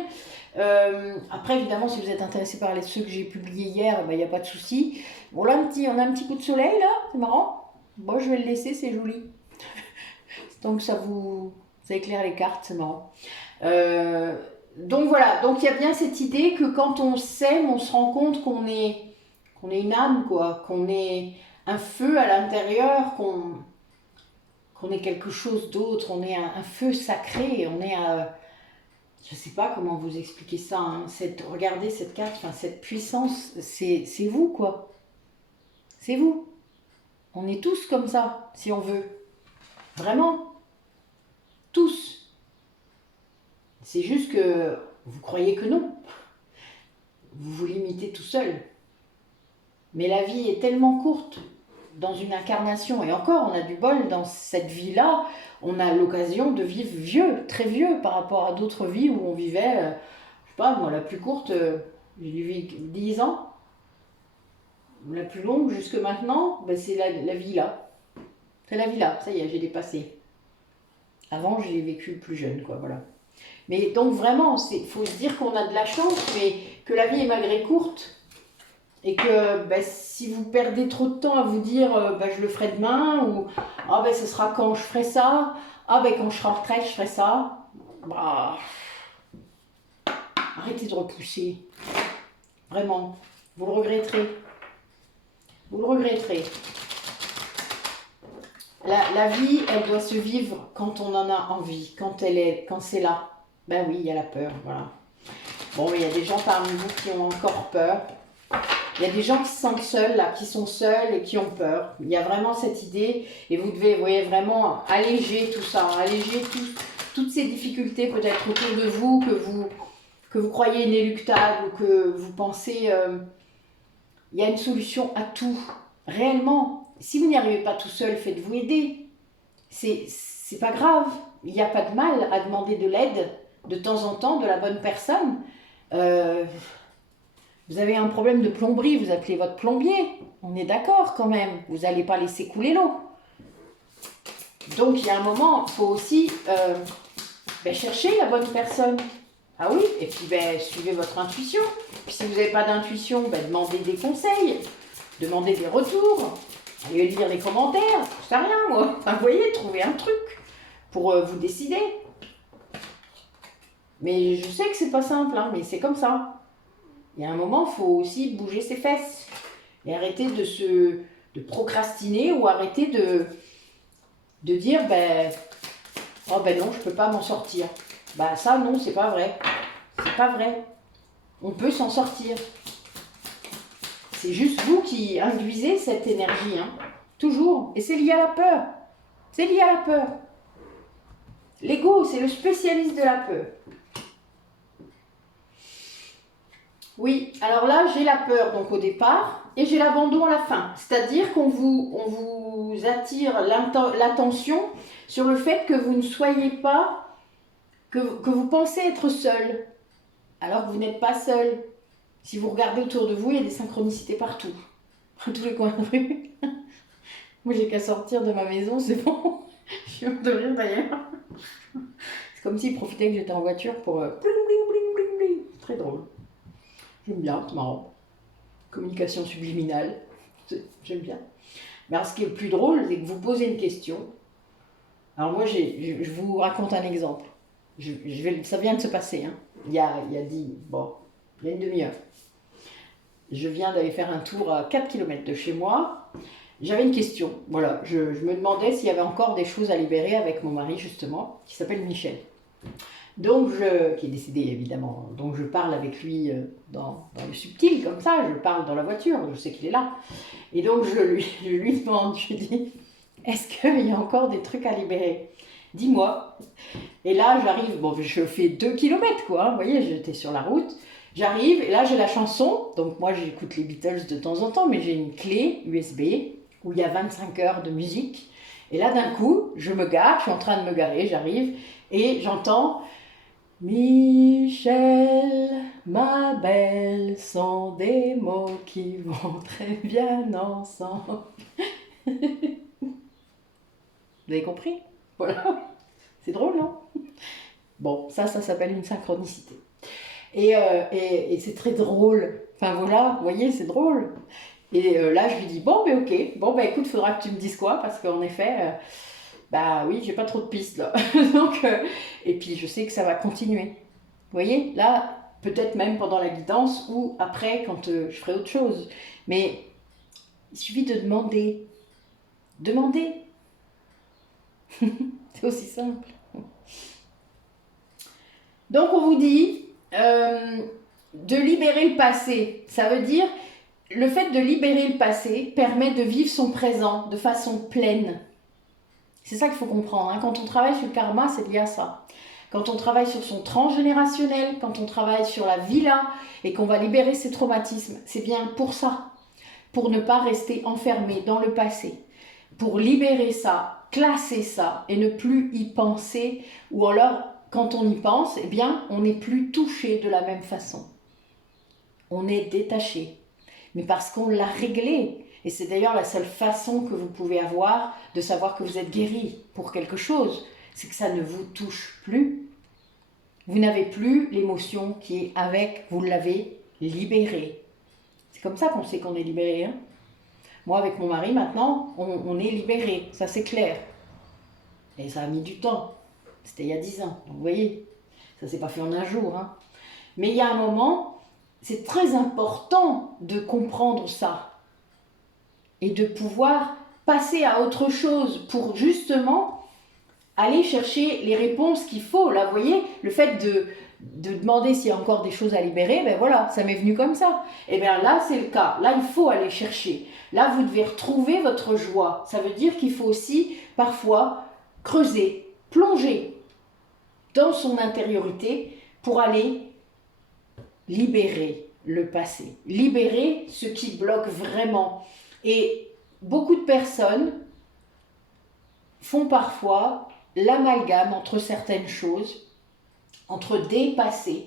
Après évidemment si vous êtes intéressé par ceux que j'ai publiés hier, il n'y a pas de souci. Bon là on a un petit coup de soleil là, c'est marrant. Bon je vais le laisser, c'est joli. Donc ça éclaire les cartes, c'est marrant. Donc voilà, donc il y a bien cette idée que quand on s'aime, on se rend compte qu'on est une âme quoi, qu'on est un feu à l'intérieur, qu'on est quelque chose d'autre, on est un feu sacré, on est je ne sais pas comment vous expliquer ça, hein. Regardez cette carte, cette puissance, c'est vous quoi. C'est vous. On est tous comme ça, si on veut. Vraiment. Tous. C'est juste que vous croyez que non. Vous vous limitez tout seul. Mais la vie est tellement courte dans une incarnation, et encore, on a du bol dans cette vie-là, on a l'occasion de vivre vieux, très vieux, par rapport à d'autres vies où on vivait, je sais pas, moi, la plus courte, j'ai vécu 10 ans, la plus longue jusque maintenant, c'est la vie là. C'est la vie là, ça y est, j'ai dépassé. Avant, j'ai vécu plus jeune, quoi, voilà. Mais donc vraiment, il faut se dire qu'on a de la chance, mais que la vie est malgré courte, et que si vous perdez trop de temps à vous dire je le ferai demain, ou ce sera quand je ferai ça, quand je serai en retraite je ferai ça, arrêtez de repousser, vraiment, vous le regretterez, la vie elle doit se vivre quand on en a envie, quand c'est là, oui il y a la peur, voilà. Bon, il y a des gens parmi vous qui ont encore peur. Il y a des gens qui se sentent seuls, là, qui sont seuls et qui ont peur. Il y a vraiment cette idée et vous devez, vraiment alléger tout ça, alléger toutes ces difficultés peut-être autour de vous que vous que vous croyez inéluctable ou que vous pensez il y a une solution à tout. Réellement, si vous n'y arrivez pas tout seul, faites-vous aider. C'est pas grave. Il n'y a pas de mal à demander de l'aide de temps en temps de la bonne personne. Vous avez un problème de plomberie, vous appelez votre plombier. On est d'accord quand même. Vous n'allez pas laisser couler l'eau. Donc il y a un moment, il faut aussi chercher la bonne personne. Ah oui, et puis suivez votre intuition. Puis si vous n'avez pas d'intuition, demandez des conseils, demandez des retours, allez lire les commentaires, je sais rien moi. Enfin, vous voyez, trouvez un truc pour vous décider. Mais je sais que c'est pas simple, hein, mais c'est comme ça. Il y a un moment, il faut aussi bouger ses fesses et arrêter de procrastiner ou arrêter de dire oh non, je peux pas m'en sortir. Ça non, c'est pas vrai. C'est pas vrai. On peut s'en sortir. C'est juste vous qui induisez cette énergie, hein. Toujours. Et c'est lié à la peur. C'est lié à la peur. L'ego, c'est le spécialiste de la peur. Oui, alors là, j'ai la peur donc au départ et j'ai l'abandon à la fin. C'est-à-dire qu'on vous attire l'attention sur le fait que vous ne soyez pas, que vous pensez être seul, alors que vous n'êtes pas seul. Si vous regardez autour de vous, il y a des synchronicités partout, à tous les coins de rue. Moi, j'ai qu'à sortir de ma maison, c'est bon. Je suis de rire d'ailleurs. C'est comme s'ils profitaient que j'étais en voiture pour bling bling bling bling bling. Très drôle. J'aime bien, c'est marrant. Communication subliminale, j'aime bien. Mais alors, ce qui est le plus drôle, c'est que vous posez une question. Alors moi, je vous raconte un exemple. Ça vient de se passer, hein. Il y a une demi-heure. Je viens d'aller faire un tour à 4 km de chez moi. J'avais une question. Voilà, je me demandais s'il y avait encore des choses à libérer avec mon mari, justement, qui s'appelle Michel. Donc, qui est décédé évidemment, donc je parle avec lui dans le subtil, comme ça, je parle dans la voiture, je sais qu'il est là. Et donc je lui demande, je lui dis, est-ce qu'il y a encore des trucs à libérer? Dis-moi. Et là, j'arrive, je fais 2 km quoi, hein, vous voyez, j'étais sur la route. J'arrive, et là j'ai la chanson, donc moi j'écoute les Beatles de temps en temps, mais j'ai une clé USB où il y a 25 heures de musique. Et là d'un coup, je me gare, je suis en train de me garer, j'arrive, et j'entends... Michel, ma belle, sont des mots qui vont très bien ensemble. Vous avez compris? Voilà. C'est drôle, non? Bon, ça s'appelle une synchronicité. Et c'est très drôle. Enfin voilà, vous voyez, c'est drôle. Et là, je lui dis, ok. Écoute, faudra que tu me dises quoi, parce qu'en effet... oui, j'ai pas trop de pistes là. Donc, et puis je sais que ça va continuer. Vous voyez, là, peut-être même pendant la guidance ou après quand je ferai autre chose. Mais il suffit de demander. Demander. C'est aussi simple. Donc on vous dit de libérer le passé. Ça veut dire, le fait de libérer le passé permet de vivre son présent de façon pleine. C'est ça qu'il faut comprendre, hein. Quand on travaille sur le karma, c'est lié à ça. Quand on travaille sur son transgénérationnel, quand on travaille sur la vie là, et qu'on va libérer ses traumatismes, c'est bien pour ça. Pour ne pas rester enfermé dans le passé. Pour libérer ça, classer ça, et ne plus y penser. Ou alors, quand on y pense, eh bien, on n'est plus touché de la même façon. On est détaché. Mais parce qu'on l'a réglé. Et c'est d'ailleurs la seule façon que vous pouvez avoir de savoir que vous êtes guéri pour quelque chose. C'est que ça ne vous touche plus. Vous n'avez plus l'émotion qui est avec, vous l'avez libérée. C'est comme ça qu'on sait qu'on est libéré. Hein. Moi, avec mon mari, maintenant, on est libéré. Ça, c'est clair. Et ça a mis du temps. C'était il y a 10 ans. Donc, vous voyez, ça ne s'est pas fait en un jour. Hein. Mais il y a un moment, c'est très important de comprendre ça. Et de pouvoir passer à autre chose pour justement aller chercher les réponses qu'il faut. Là, vous voyez, le fait de demander s'il y a encore des choses à libérer, voilà, ça m'est venu comme ça. Et bien là, c'est le cas. Là, il faut aller chercher. Là, vous devez retrouver votre joie. Ça veut dire qu'il faut aussi, parfois, creuser, plonger dans son intériorité pour aller libérer le passé, libérer ce qui bloque vraiment. Et beaucoup de personnes font parfois l'amalgame entre certaines choses, entre des passés,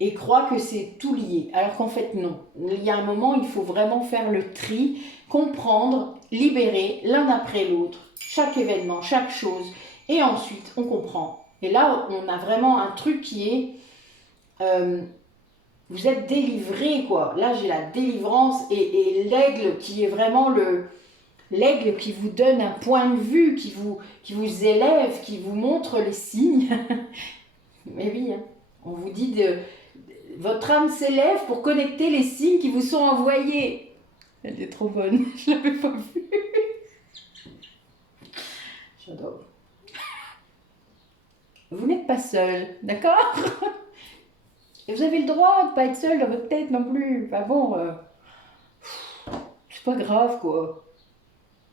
et croient que c'est tout lié, alors qu'en fait non. Il y a un moment, il faut vraiment faire le tri, comprendre, libérer l'un après l'autre, chaque événement, chaque chose, et ensuite on comprend. Et là, on a vraiment un truc qui est, vous êtes délivré, quoi. Là, j'ai la délivrance et l'aigle qui est vraiment l'aigle qui vous donne un point de vue, qui vous élève, qui vous montre les signes. Mais oui, hein, on vous dit votre âme s'élève pour connecter les signes qui vous sont envoyés. Elle est trop bonne, je ne l'avais pas vue. J'adore. Vous n'êtes pas seul, d'accord? Et vous avez le droit de ne pas être seul dans votre tête non plus. Enfin bon, c'est pas grave, quoi.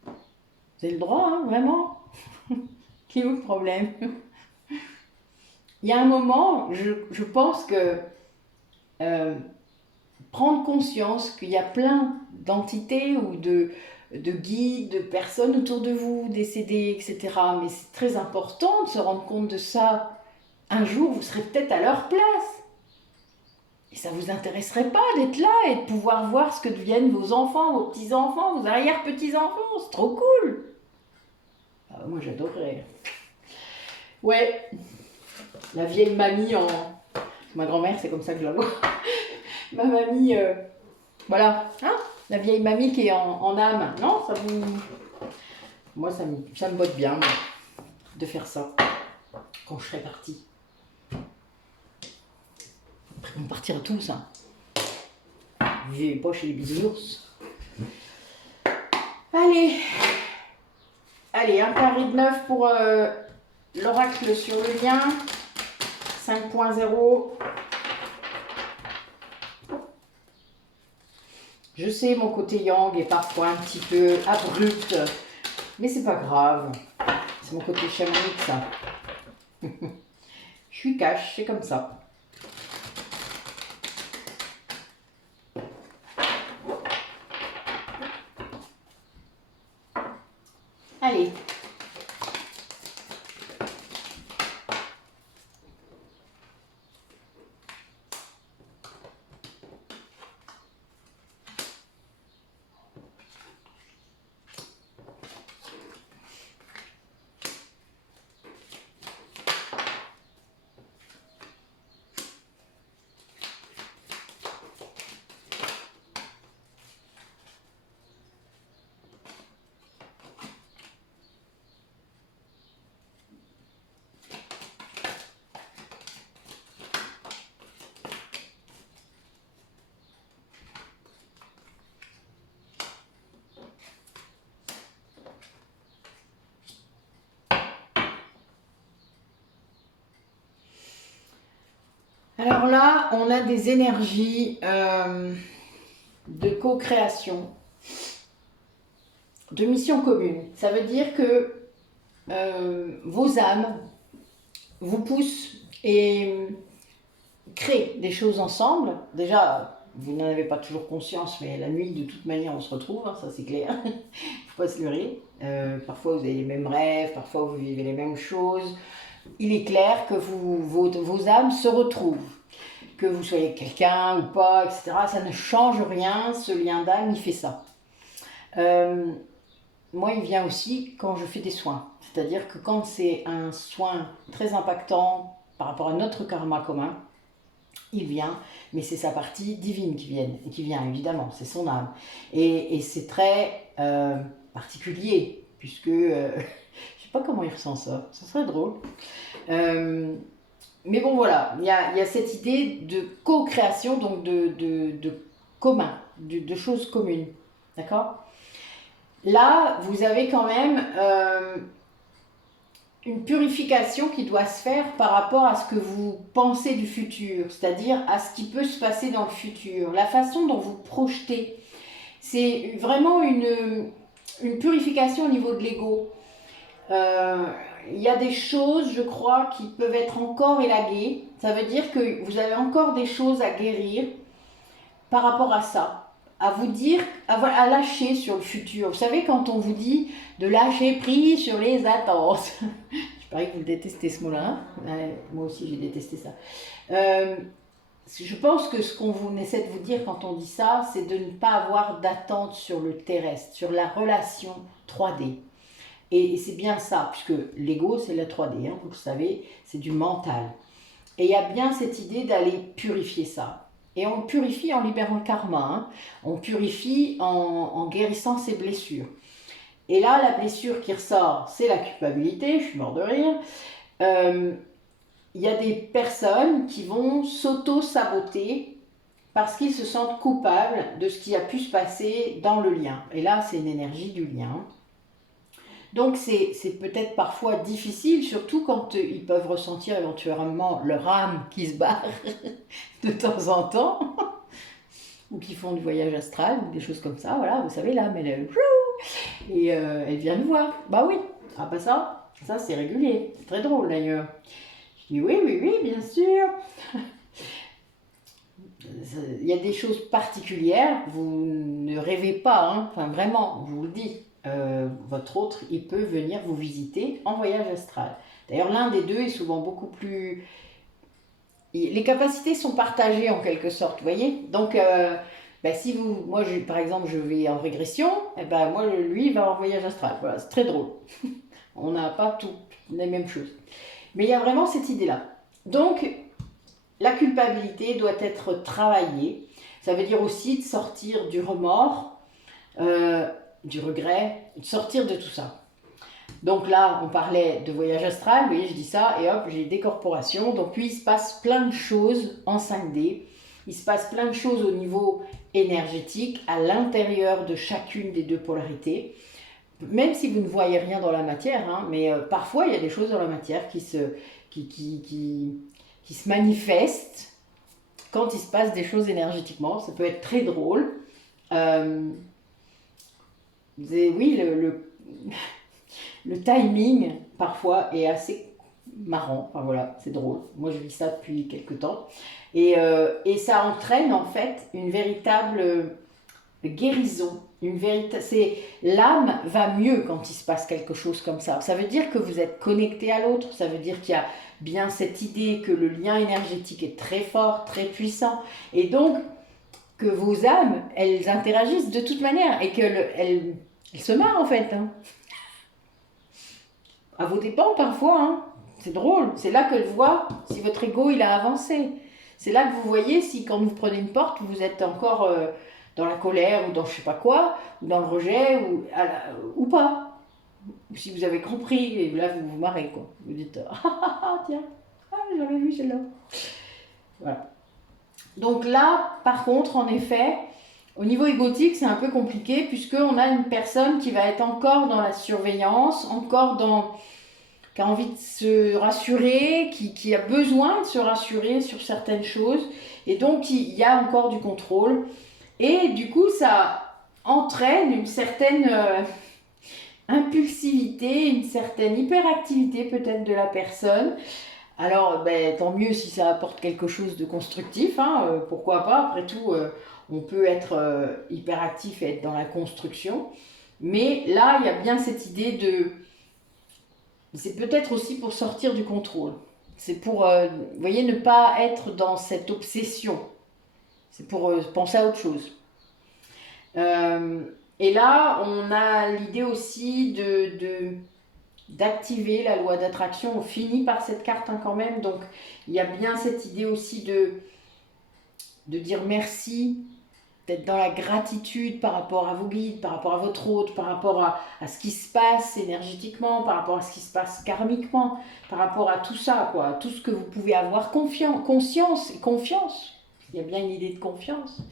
Vous avez le droit, hein, vraiment. Qui est où le problème? Il y a un moment, je pense que prendre conscience qu'il y a plein d'entités ou de guides, de personnes autour de vous, décédées, etc. Mais c'est très important de se rendre compte de ça. Un jour, vous serez peut-être à leur place. Et ça ne vous intéresserait pas d'être là et de pouvoir voir ce que deviennent vos enfants, vos petits-enfants, vos arrière-petits-enfants. C'est trop cool. Ah, moi, j'adorerais. Ouais, la vieille mamie en... Ma grand-mère, c'est comme ça que je la vois. Ma mamie, voilà, hein, la vieille mamie qui est en âme. Non, ça vous... Moi, ça me botte bien, moi, de faire ça, quand je serai partie. Après, on partira tous, hein. Vous vivez pas chez les bisounours. Allez, un carré de 9 pour l'oracle sur le lien. 5.0. Je sais, mon côté yang est parfois un petit peu abrupt, mais c'est pas grave. C'est mon côté chamanique, ça. Je suis cash, c'est comme ça. Allez. Alors là, on a des énergies de co-création, de mission commune. Ça veut dire que vos âmes vous poussent et créent des choses ensemble. Déjà, vous n'en avez pas toujours conscience, mais la nuit, de toute manière, on se retrouve, hein, ça c'est clair. Il ne faut pas se leurrer. Parfois, vous avez les mêmes rêves, parfois, vous vivez les mêmes choses. Il est clair que vos âmes se retrouvent. Que vous soyez quelqu'un ou pas, etc. Ça ne change rien, ce lien d'âme, il fait ça. Moi, il vient aussi quand je fais des soins. C'est-à-dire que quand c'est un soin très impactant par rapport à notre karma commun, il vient, mais c'est sa partie divine qui vient évidemment, c'est son âme. Et c'est très particulier, puisque je ne sais pas comment il ressent ça, ça serait drôle. Mais bon voilà, il y a cette idée de co-création, donc de commun, de choses communes, d'accord? Là, vous avez quand même une purification qui doit se faire par rapport à ce que vous pensez du futur, c'est-à-dire à ce qui peut se passer dans le futur, la façon dont vous projetez. C'est vraiment une purification au niveau de l'ego. il y a des choses, je crois, qui peuvent être encore élaguées. Ça veut dire que vous avez encore des choses à guérir par rapport à ça. À vous dire, à lâcher sur le futur. Vous savez, quand on vous dit de lâcher prise sur les attentes. Je parie que vous détestez ce mot-là. Hein, moi aussi, j'ai détesté ça. Je pense que ce qu'on essaie de vous dire quand on dit ça, c'est de ne pas avoir d'attente sur le terrestre, sur la relation 3D. Et c'est bien ça, puisque l'ego, c'est la 3D, hein, vous le savez, c'est du mental. Et il y a bien cette idée d'aller purifier ça. Et on purifie en libérant le karma, hein. On purifie en guérissant ses blessures. Et là, la blessure qui ressort, c'est la culpabilité, je suis mort de rire. Il y a des personnes qui vont s'auto-saboter parce qu'ils se sentent coupables de ce qui a pu se passer dans le lien. Et là, c'est une énergie du lien. Donc, c'est peut-être parfois difficile, surtout quand ils peuvent ressentir éventuellement leur âme qui se barre de temps en temps, ou qui font du voyage astral, ou des choses comme ça. Voilà, vous savez, l'âme, elle vient nous voir. Bah oui, ah bah ça c'est régulier. C'est très drôle d'ailleurs. Je dis oui, bien sûr. Il y a des choses particulières, vous ne rêvez pas, hein. Enfin vraiment, je vous le dis. Votre autre, il peut venir vous visiter en voyage astral. D'ailleurs, l'un des deux est souvent beaucoup plus... Les capacités sont partagées en quelque sorte, vous voyez. Donc, si vous... Moi, par exemple, je vais en régression, et moi, lui, il va en voyage astral. Voilà, c'est très drôle. On n'a pas toutes les mêmes choses. Mais il y a vraiment cette idée-là. Donc, la culpabilité doit être travaillée. Ça veut dire aussi de sortir du remords, du regret, de sortir de tout ça. Donc là, on parlait de voyage astral, vous voyez, je dis ça, et hop, j'ai des corporations. Donc puis, il se passe plein de choses en 5D. Il se passe plein de choses au niveau énergétique, à l'intérieur de chacune des deux polarités. Même si vous ne voyez rien dans la matière, hein, mais parfois, il y a des choses dans la matière qui se manifestent quand il se passe des choses énergétiquement. Ça peut être très drôle. Oui, le timing, parfois, est assez marrant. Enfin voilà, c'est drôle. Moi, je vis ça depuis quelques temps. Et ça entraîne, en fait, une véritable guérison. L'âme va mieux quand il se passe quelque chose comme ça. Ça veut dire que vous êtes connecté à l'autre. Ça veut dire qu'il y a bien cette idée que le lien énergétique est très fort, très puissant. Et donc, que vos âmes, elles interagissent de toute manière et qu'elles se marrent, en fait. Hein. À vos dépens parfois, hein. C'est drôle. C'est là qu'elle voit si votre ego il a avancé. C'est là que vous voyez si quand vous prenez une porte, vous êtes encore dans la colère ou dans je sais pas quoi, ou dans le rejet ou pas. Ou si vous avez compris et là vous vous marrez quoi. Vous dites tiens, j'avais vu celle-là. Voilà. Donc là, par contre, en effet, au niveau égotique, c'est un peu compliqué puisqu'on a une personne qui va être encore dans la surveillance, qui a envie de se rassurer, qui a besoin de se rassurer sur certaines choses. Et donc, il y a encore du contrôle. Et du coup, ça entraîne une certaine impulsivité, une certaine hyperactivité peut-être de la personne. Alors, tant mieux si ça apporte quelque chose de constructif, hein, pourquoi pas. Après tout, on peut être hyperactif et être dans la construction. Mais là, il y a bien cette idée de... C'est peut-être aussi pour sortir du contrôle. C'est pour, vous voyez, ne pas être dans cette obsession. C'est pour penser à autre chose. Et là, on a l'idée aussi d'activer la loi d'attraction. On finit par cette carte quand même. Donc, il y a bien cette idée aussi de dire merci, d'être dans la gratitude par rapport à vos guides, par rapport à votre hôte, par rapport à ce qui se passe énergétiquement, par rapport à ce qui se passe karmiquement, par rapport à tout ça, quoi, tout ce que vous pouvez avoir conscience et confiance. Il y a bien une idée de confiance.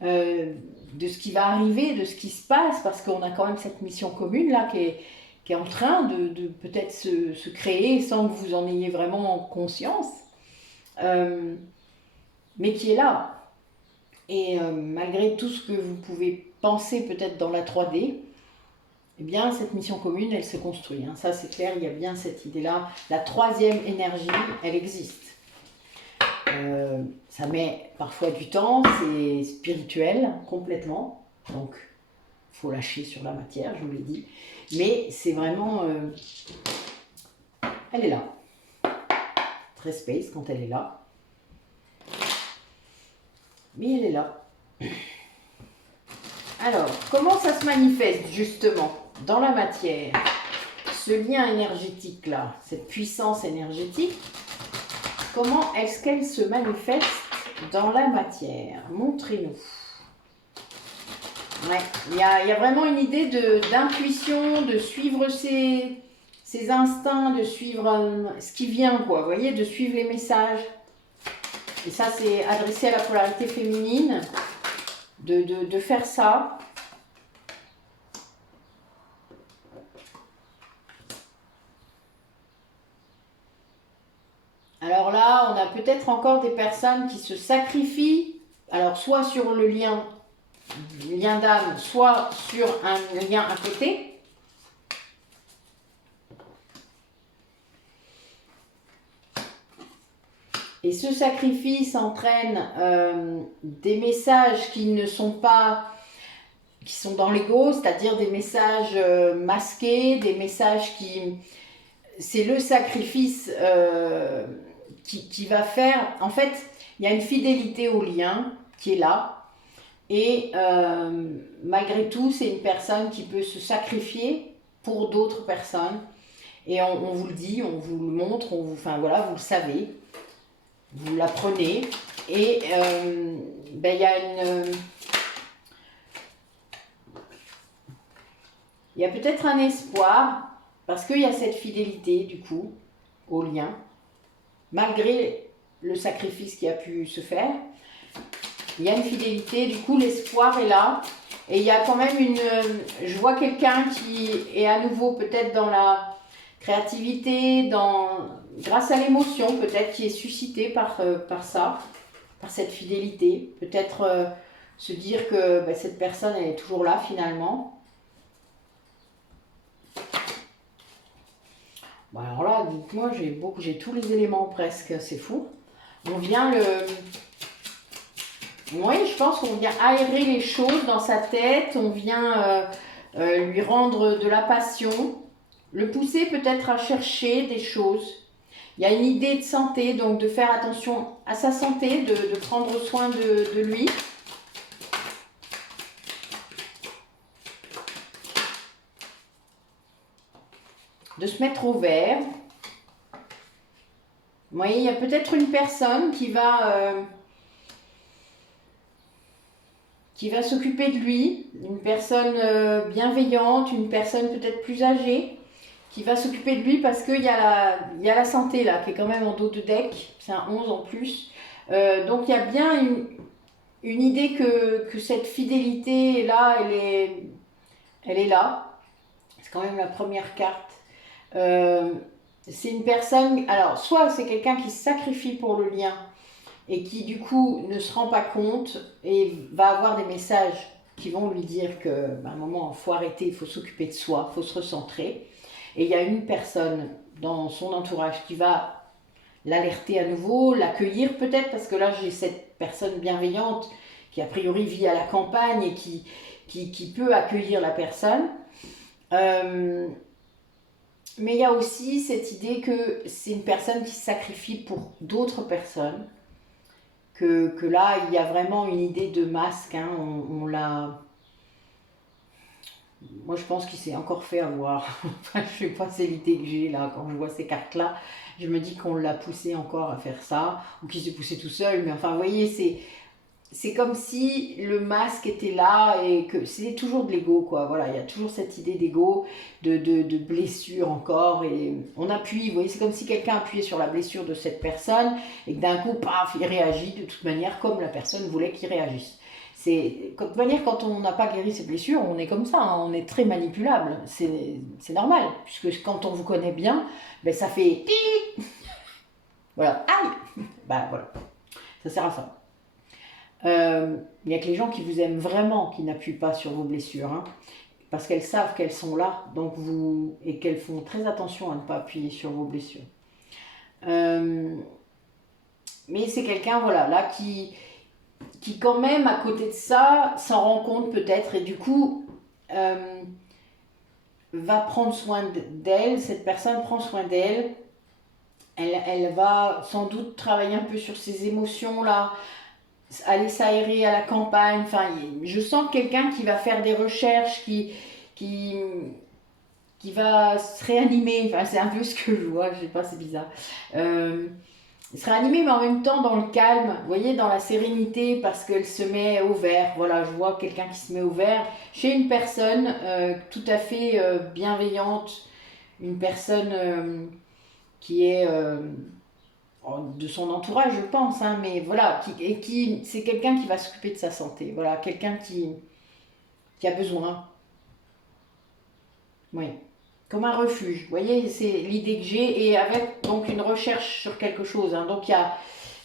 De ce qui va arriver, de ce qui se passe, parce qu'on a quand même cette mission commune là qui est en train de peut-être se créer sans que vous en ayez vraiment conscience, mais qui est là. Et malgré tout ce que vous pouvez penser peut-être dans la 3D, eh bien, cette mission commune, elle se construit. Hein. Ça, c'est clair, il y a bien cette idée-là. La troisième énergie, elle existe. Ça met parfois du temps, c'est spirituel complètement. Donc, il faut lâcher sur la matière, je vous l'ai dit. Mais c'est vraiment... elle est là. Très space quand elle est là. Mais elle est là. Alors, comment ça se manifeste justement dans la matière? Ce lien énergétique-là, cette puissance énergétique, comment est-ce qu'elle se manifeste dans la matière? Montrez-nous. Ouais, il y a vraiment une idée d'intuition, de suivre ses instincts, de suivre ce qui vient, quoi. Vous voyez, de suivre les messages. Et ça, c'est adressé à la polarité féminine, de faire ça. Alors là, on a peut-être encore des personnes qui se sacrifient, alors soit sur le lien d'âme, soit sur un lien à côté. Et ce sacrifice entraîne des messages qui ne sont pas, qui sont dans l'ego, c'est-à-dire des messages masqués, des messages qui... C'est le sacrifice qui va faire... En fait, il y a une fidélité au lien qui est là. Et malgré tout, c'est une personne qui peut se sacrifier pour d'autres personnes. Et on vous le dit, on vous le montre, enfin voilà, vous le savez. Vous l'apprenez. Et ben, y a une... Il y a peut-être un espoir, parce qu'il y a cette fidélité, du coup, au lien, malgré le sacrifice qui a pu se faire. Il y a une fidélité, du coup, l'espoir est là. Et il y a quand même une... Je vois quelqu'un qui est à nouveau peut-être dans la créativité, grâce à l'émotion, peut-être, qui est suscitée par ça, par cette fidélité. Peut-être se dire que ben, cette personne, elle est toujours là, finalement. Bon, alors là, dites-moi, j'ai tous les éléments presque, c'est fou. On vient le... Oui, je pense qu'on vient aérer les choses dans sa tête, on vient lui rendre de la passion, le pousser peut-être à chercher des choses. Il y a une idée de santé, donc de faire attention à sa santé, de prendre soin de lui. De se mettre au vert. Vous voyez, il y a peut-être une personne qui va s'occuper de lui, une personne bienveillante, une personne peut-être plus âgée, qui va s'occuper de lui parce qu'il y a la santé là, qui est quand même en dos de deck, c'est un 11 en plus. Donc il y a bien une idée que cette fidélité là, elle est là. C'est quand même la première carte. C'est une personne, alors soit c'est quelqu'un qui se sacrifie pour le lien et qui du coup ne se rend pas compte et va avoir des messages qui vont lui dire qu'à un moment il faut arrêter, il faut s'occuper de soi, il faut se recentrer. Et il y a une personne dans son entourage qui va l'alerter à nouveau, l'accueillir peut-être, parce que là j'ai cette personne bienveillante qui a priori vit à la campagne et qui peut accueillir la personne. Mais il y a aussi cette idée que c'est une personne qui se sacrifie pour d'autres personnes, que là, il y a vraiment une idée de masque. Hein, on l'a... Moi, je pense qu'il s'est encore fait avoir. Enfin, je sais pas, c'est l'idée que j'ai là, quand je vois ces cartes-là. Je me dis qu'on l'a poussé encore à faire ça, ou qu'il s'est poussé tout seul. Mais enfin, vous voyez, c'est comme si le masque était là et que c'est toujours de l'ego, quoi. Voilà, il y a toujours cette idée d'ego, de blessure encore. Et on appuie, vous voyez, c'est comme si quelqu'un appuyait sur la blessure de cette personne et que d'un coup, paf, il réagit de toute manière comme la personne voulait qu'il réagisse. De toute manière, quand on n'a pas guéri ses blessures, on est comme ça, hein, on est très manipulable. C'est normal, puisque quand on vous connaît bien, ben, ça fait... Voilà, aïe. Ben voilà, ça sert à ça. Il n'y a que les gens qui vous aiment vraiment qui n'appuient pas sur vos blessures. Hein. parce qu'elles savent qu'elles sont là, donc et qu'elles font très attention à ne pas appuyer sur vos blessures. Mais c'est quelqu'un, voilà, là, qui quand même, à côté de ça, s'en rend compte peut-être, et du coup, va prendre soin d'elle, cette personne prend soin d'elle, elle va sans doute travailler un peu sur ses émotions, là, aller s'aérer à la campagne, enfin, je sens quelqu'un qui va faire des recherches, qui va se réanimer, enfin, c'est un peu ce que je vois, je sais pas, c'est bizarre. Se réanimer, mais en même temps dans le calme, vous voyez, dans la sérénité, parce qu'elle se met au vert. Voilà, je vois quelqu'un qui se met au vert chez une personne tout à fait bienveillante, une personne qui est de son entourage, je pense, hein, mais voilà, c'est quelqu'un qui va s'occuper de sa santé. Voilà, quelqu'un qui a besoin. Oui. Comme un refuge. Vous voyez, c'est l'idée que j'ai, et avec donc une recherche sur quelque chose. Hein. Donc il y a,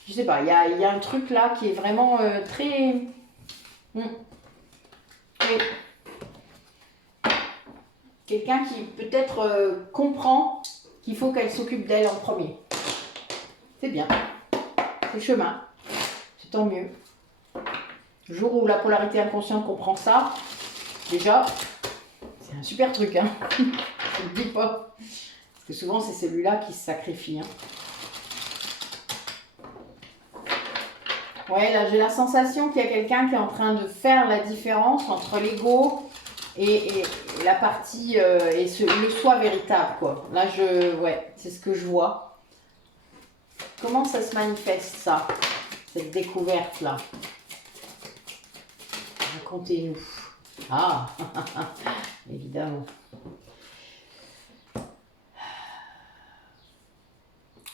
je sais pas, il y a un truc là qui est vraiment très... Oui. Quelqu'un qui peut-être comprend qu'il faut qu'elle s'occupe d'elle en premier. C'est bien. C'est le chemin. C'est tant mieux. Le jour où la polarité inconsciente comprend ça, déjà, c'est un super truc. Hein. Je ne le dis pas. Parce que souvent, c'est celui-là qui se sacrifie. Hein. Ouais, là, j'ai la sensation qu'il y a quelqu'un qui est en train de faire la différence entre l'ego et la partie et le soi véritable, quoi. Là, ouais, c'est ce que je vois. Comment ça se manifeste, ça, cette découverte-là? Racontez-nous. Ah, évidemment.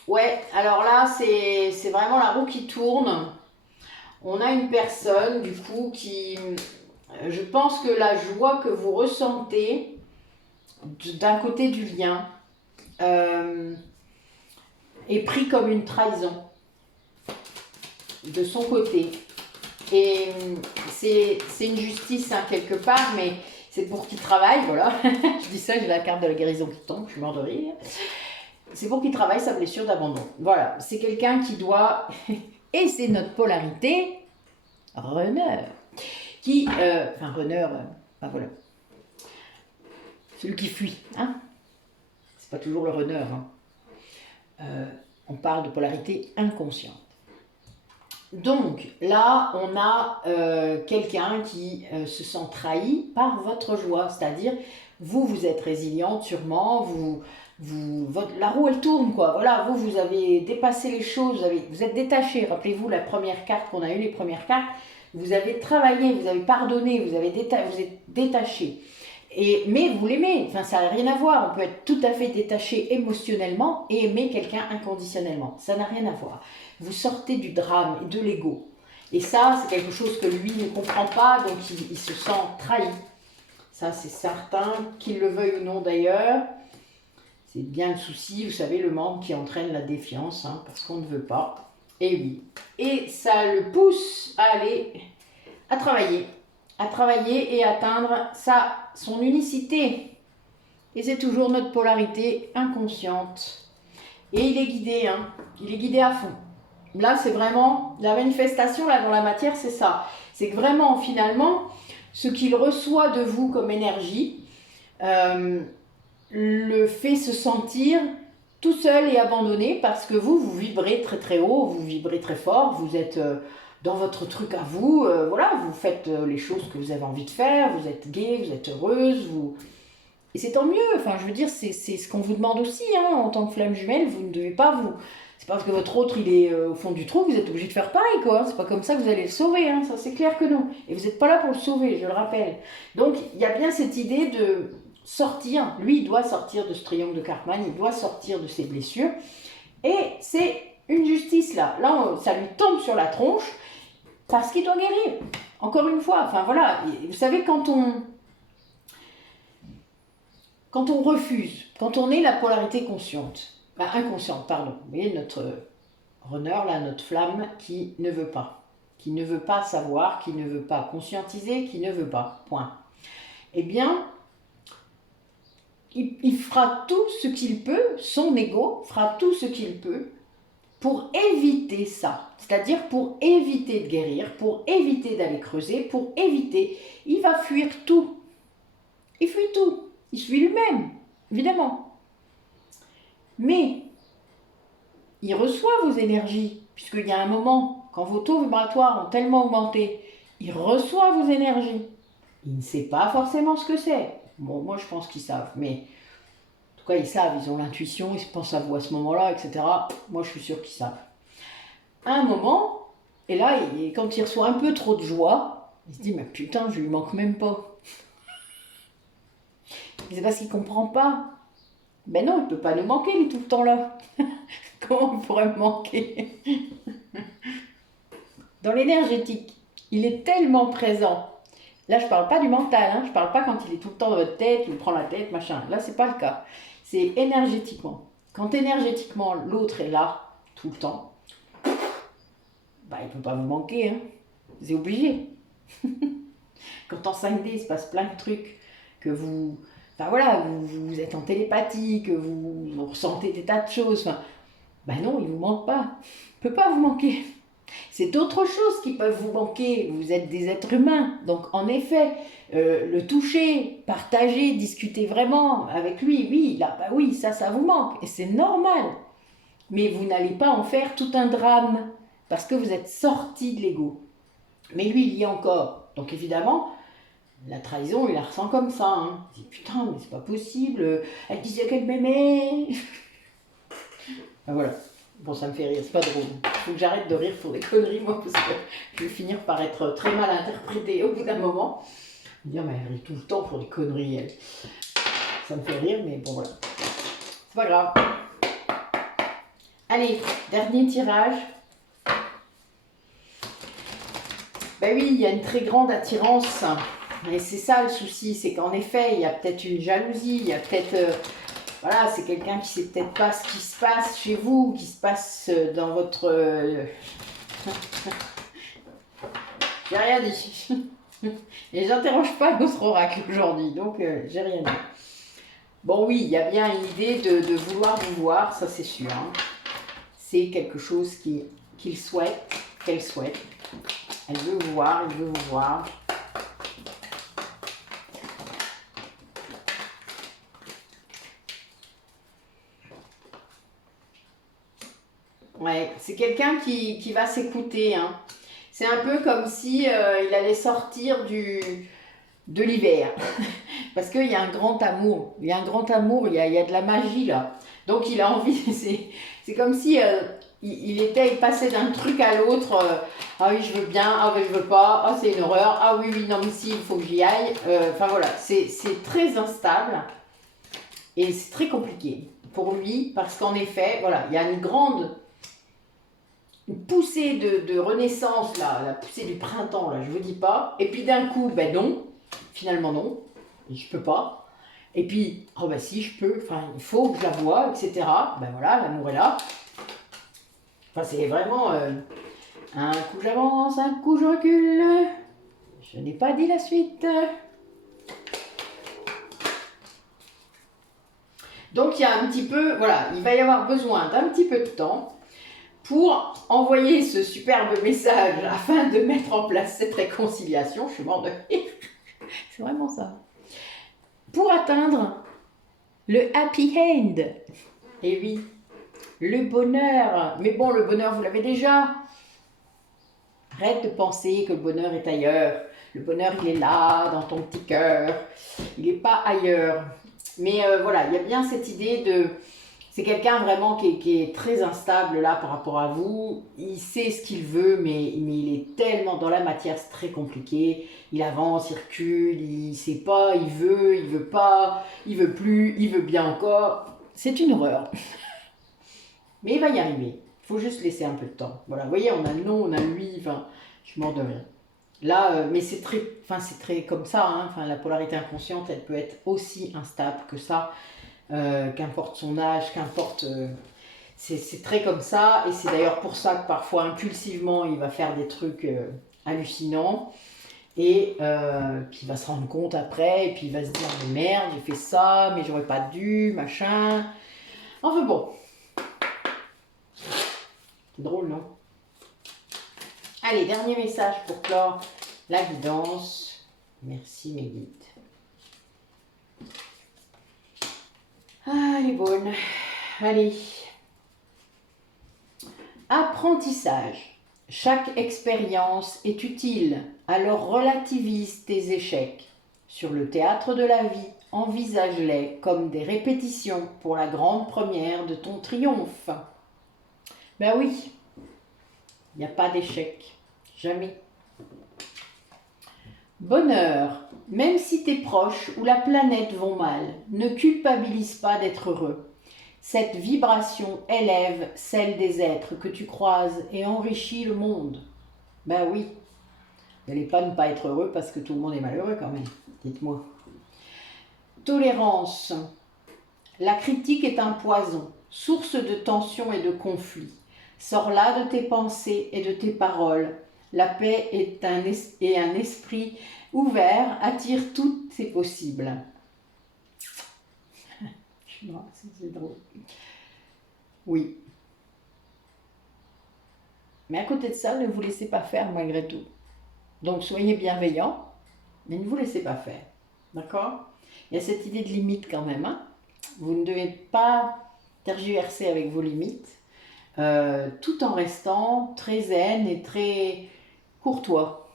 Ouais, alors là, c'est vraiment la roue qui tourne. On a une personne, du coup, qui... Je pense que la joie que vous ressentez d'un côté du lien est pris comme une trahison de son côté. Et c'est une justice hein, quelque part, mais c'est pour qu'il travaille, voilà. Je dis ça, j'ai la carte de la guérison qui tombe, je suis mort de rire. C'est pour qu'il travaille sa blessure d'abandon. Voilà, c'est quelqu'un qui doit... Et c'est notre polarité, runner. Qui, enfin runner, ben voilà. Celui qui fuit, hein. C'est pas toujours le runner, hein. On parle de polarité inconsciente. Donc là, on a quelqu'un qui se sent trahi par votre joie, c'est-à-dire vous êtes résiliente sûrement, la roue elle tourne quoi, voilà, vous avez dépassé les choses, vous êtes détaché, rappelez-vous la première carte qu'on a eue, les premières cartes, vous avez travaillé, vous avez pardonné, vous êtes détaché. Mais vous l'aimez, enfin ça n'a rien à voir, on peut être tout à fait détaché émotionnellement et aimer quelqu'un inconditionnellement, ça n'a rien à voir. Vous sortez du drame et de l'ego. Et ça, c'est quelque chose que lui ne comprend pas, donc il se sent trahi. Ça, c'est certain, qu'il le veuille ou non d'ailleurs. C'est bien le souci, vous savez, le manque qui entraîne la défiance, hein, parce qu'on ne veut pas. Et oui. Et ça le pousse à aller, à travailler et atteindre son unicité. Et c'est toujours notre polarité inconsciente. Et il est guidé, hein, il est guidé à fond. Là, c'est vraiment la manifestation là dans la matière, c'est ça. C'est que vraiment, finalement, ce qu'il reçoit de vous comme énergie le fait se sentir tout seul et abandonné parce que vous vibrez très très haut, vous vibrez très fort, vous êtes dans votre truc à vous, voilà, vous faites les choses que vous avez envie de faire, vous êtes gai, vous êtes heureuse, et c'est tant mieux, enfin je veux dire, c'est ce qu'on vous demande aussi, hein, en tant que flamme jumelle, vous ne devez pas vous... C'est pas parce que votre autre il est au fond du trou que vous êtes obligé de faire pareil, quoi. C'est pas comme ça que vous allez le sauver, hein. Ça c'est clair que non. Et vous n'êtes pas là pour le sauver, je le rappelle. Donc il y a bien cette idée de sortir, lui il doit sortir de ce triangle de Karpman, il doit sortir de ses blessures. Et c'est une justice là. Là, ça lui tombe sur la tronche parce qu'il doit guérir. Encore une fois, enfin voilà, vous savez, quand on refuse, quand on est la polarité consciente, inconsciente, pardon. Vous voyez, notre runner, là, notre flamme, qui ne veut pas savoir, qui ne veut pas conscientiser, qui ne veut pas, point. Eh bien, il fera tout ce qu'il peut, son ego fera tout ce qu'il peut pour éviter ça. C'est-à-dire pour éviter de guérir, pour éviter d'aller creuser, pour éviter. Il va fuir tout. Il fuit tout. Il fuit lui-même, évidemment. Mais il reçoit vos énergies, puisqu'il y a un moment, quand vos taux vibratoires ont tellement augmenté, il reçoit vos énergies. Il ne sait pas forcément ce que c'est. Bon, moi je pense qu'ils savent, mais en tout cas ils savent, ils ont l'intuition, ils pensent à vous à ce moment-là, etc. Moi je suis sûre qu'ils savent. À un moment, et là, quand il reçoit un peu trop de joie, il se dit, mais putain, je lui manque même pas. C'est parce qu'il comprend pas. Ben non, il peut pas nous manquer, il est tout le temps là. Comment il pourrait me manquer? Dans l'énergétique, il est tellement présent. Là, je parle pas du mental, hein. Je parle pas quand il est tout le temps dans votre tête, il vous prend la tête, machin. Là, c'est pas le cas. C'est énergétiquement. Quand énergétiquement, l'autre est là, tout le temps, bah, il peut pas vous manquer, hein. C'est obligé. Quand en 5D, il se passe plein de trucs, que vous... Enfin voilà, vous êtes en télépathie, que vous ressentez des tas de choses. Enfin, ben non, il ne vous manque pas. Il ne peut pas vous manquer. C'est d'autres choses qui peuvent vous manquer. Vous êtes des êtres humains. Donc en effet, le toucher, partager, discuter vraiment avec lui, oui, là, bah oui, ça vous manque. Et c'est normal. Mais vous n'allez pas en faire tout un drame. Parce que vous êtes sorti de l'ego. Mais lui, il y est encore. Donc évidemment, la trahison, il la ressent comme ça. Hein. Il dit, putain, mais c'est pas possible. Elle disait qu'elle m'aimait. Ben voilà. Bon, ça me fait rire, c'est pas drôle. Il faut que j'arrête de rire pour des conneries, moi, parce que je vais finir par être très mal interprétée au bout d'un moment. Me dire, mais elle rit tout le temps pour des conneries, elle. Ça me fait rire, mais bon, voilà. C'est pas grave. Allez, dernier tirage. Ben oui, il y a une très grande attirance. Et c'est ça le souci, c'est qu'en effet, il y a peut-être une jalousie, il y a peut-être... voilà, c'est quelqu'un qui sait peut-être pas ce qui se passe chez vous, qui se passe dans votre... J'ai rien dit. Et j'interroge pas notre oracle aujourd'hui, donc j'ai rien dit. Bon oui, il y a bien une idée de vouloir vous voir, ça c'est sûr. Hein. C'est quelque chose qu'il souhaite, qu'elle souhaite. Elle veut vous voir, il veut vous voir. Ouais, c'est quelqu'un qui va s'écouter. Hein. C'est un peu comme si il allait sortir de l'hiver. Parce qu'il y a un grand amour. Il y a un grand amour, il y a de la magie là. Donc il a envie, c'est comme si il passait d'un truc à l'autre. Ah oui, je veux bien, ah oui, je veux pas, ah c'est une horreur, ah oui, oui, non, mais si, il faut que j'y aille. Enfin voilà, c'est très instable et c'est très compliqué pour lui parce qu'en effet, voilà, il y a une grande poussée de renaissance, là, la poussée du printemps, là, je vous dis pas. Et puis d'un coup, ben non, finalement non, je peux pas. Et puis, oh ben si, je peux, enfin, il faut que je la voie, etc. Ben voilà, l'amour est là. Enfin, c'est vraiment un coup j'avance, un coup je recule. Je n'ai pas dit la suite. Donc il y a un petit peu, voilà, il va y avoir besoin d'un petit peu de temps pour envoyer ce superbe message afin de mettre en place cette réconciliation. Je suis mort de rire. C'est vraiment ça. Pour atteindre le happy end. Et oui, le bonheur. Mais bon, le bonheur, vous l'avez déjà. Arrête de penser que le bonheur est ailleurs. Le bonheur, il est là, dans ton petit cœur. Il n'est pas ailleurs. Mais voilà, il y a bien cette idée de... C'est quelqu'un vraiment qui est très instable là par rapport à vous. Il sait ce qu'il veut, mais il est tellement dans la matière, c'est très compliqué. Il avance, il recule, il sait pas, il veut pas, il veut plus, il veut bien encore. C'est une horreur. Mais il va y arriver. Il faut juste laisser un peu de temps. Voilà, vous voyez, on a le non, on a le oui, enfin, je suis mort de rire. Là, mais c'est très comme ça, hein. Enfin, la polarité inconsciente, elle peut être aussi instable que ça. Qu'importe son âge, qu'importe... c'est très comme ça, et c'est d'ailleurs pour ça que parfois, impulsivement, il va faire des trucs hallucinants. Et puis il va se rendre compte après, et puis il va se dire mais merde, j'ai fait ça, mais j'aurais pas dû, machin. Enfin bon, c'est drôle, non? Allez, dernier message pour clore la guidance. Merci mes guides. Ah, elle est bonne. Allez. Apprentissage. Chaque expérience est utile, alors relativise tes échecs. Sur le théâtre de la vie, envisage-les comme des répétitions pour la grande première de ton triomphe. Ben oui, il n'y a pas d'échec. Jamais. Bonheur. Même si tes proches ou la planète vont mal, ne culpabilise pas d'être heureux. Cette vibration élève celle des êtres que tu croises et enrichit le monde. Ben oui, n'allez pas ne pas être heureux parce que tout le monde est malheureux quand même. Dites-moi. Tolérance. La critique est un poison, source de tension et de conflit. Sors-la de tes pensées et de tes paroles. La paix et un esprit ouvert attire toutes ses possibles. C'est drôle. Oui. Mais à côté de ça, ne vous laissez pas faire malgré tout. Donc soyez bienveillants, mais ne vous laissez pas faire. D'accord? Il y a cette idée de limite quand même. Hein? Vous ne devez pas tergiverser avec vos limites, tout en restant très zen et très courtois.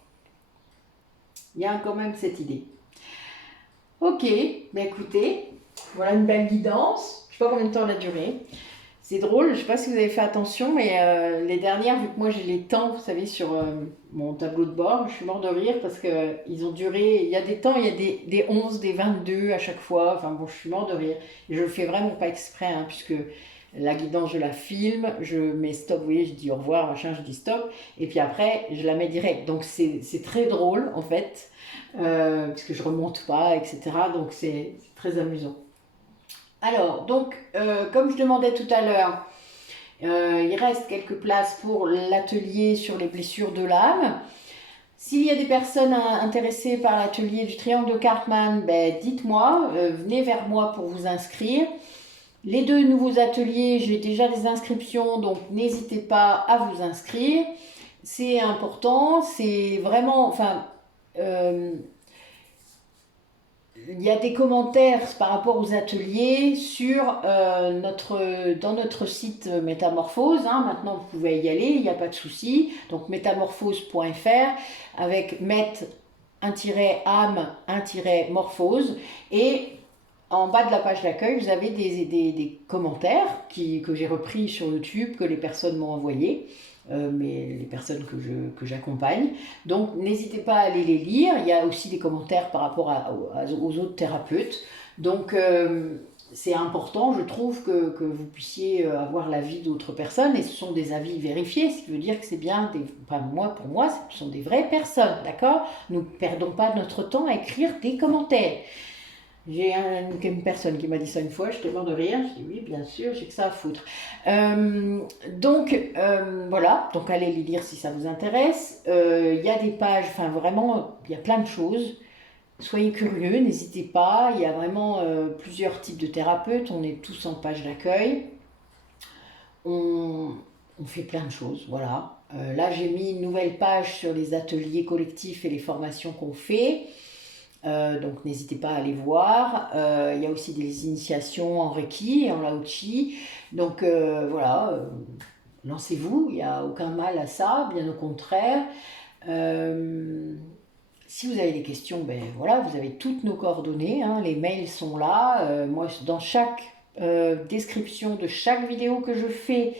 Il y a quand même cette idée. Ok, mais écoutez, voilà une belle guidance. Je ne sais pas combien de temps elle a duré. C'est drôle, je ne sais pas si vous avez fait attention, mais les dernières, vu que moi j'ai les temps, vous savez, sur mon tableau de bord, je suis mort de rire parce qu'ils ont duré, il y a des temps, il y a des 11, des 22 à chaque fois, enfin bon, je suis mort de rire. Et je le fais vraiment pas exprès, hein, puisque la guidance, je la filme, je mets stop, vous voyez, je dis au revoir, machin, je dis stop, et puis après, je la mets direct. Donc c'est très drôle, en fait, puisque je remonte pas, etc. Donc c'est très amusant. Alors, donc, comme je demandais tout à l'heure, il reste quelques places pour l'atelier sur les blessures de l'âme. S'il y a des personnes intéressées par l'atelier du triangle de Cartman, ben, dites-moi, venez vers moi pour vous inscrire. Les 2 nouveaux ateliers, j'ai déjà des inscriptions, donc n'hésitez pas à vous inscrire. C'est important, c'est vraiment, enfin, il y a des commentaires par rapport aux ateliers sur dans notre site Métamorphose. Hein, maintenant, vous pouvez y aller, il n'y a pas de souci. Donc, métamorphose.fr avec met-âme-morphose. Et en bas de la page d'accueil, vous avez des commentaires que j'ai repris sur YouTube, que les personnes m'ont envoyés. Mais les personnes que j'accompagne. Donc n'hésitez pas à aller les lire. Il y a aussi des commentaires par rapport aux autres thérapeutes. Donc c'est important, je trouve, que vous puissiez avoir l'avis d'autres personnes. Et ce sont des avis vérifiés, ce qui veut dire que c'est bien, pour moi, ce sont des vraies personnes, d'accord? Nous ne perdons pas notre temps à écrire des commentaires. J'ai une personne qui m'a dit ça une fois, j'étais mort de rire, je dis oui, bien sûr, j'ai que ça à foutre. Voilà, donc allez les lire si ça vous intéresse. Il y a des pages, enfin vraiment, il y a plein de choses. Soyez curieux, n'hésitez pas, il y a vraiment plusieurs types de thérapeutes, on est tous en page d'accueil. On fait plein de choses, voilà. Là, j'ai mis une nouvelle page sur les ateliers collectifs et les formations qu'on fait. Donc n'hésitez pas à aller voir. Il y a aussi des initiations en Reiki et en Lao-Chi. Donc voilà, lancez-vous, il n'y a aucun mal à ça, bien au contraire. Si vous avez des questions, ben voilà, vous avez toutes nos coordonnées, hein, les mails sont là. Moi, dans chaque description de chaque vidéo que je fais,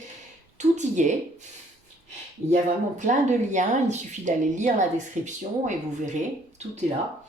tout y est. Il y a vraiment plein de liens, il suffit d'aller lire la description et vous verrez, tout est là.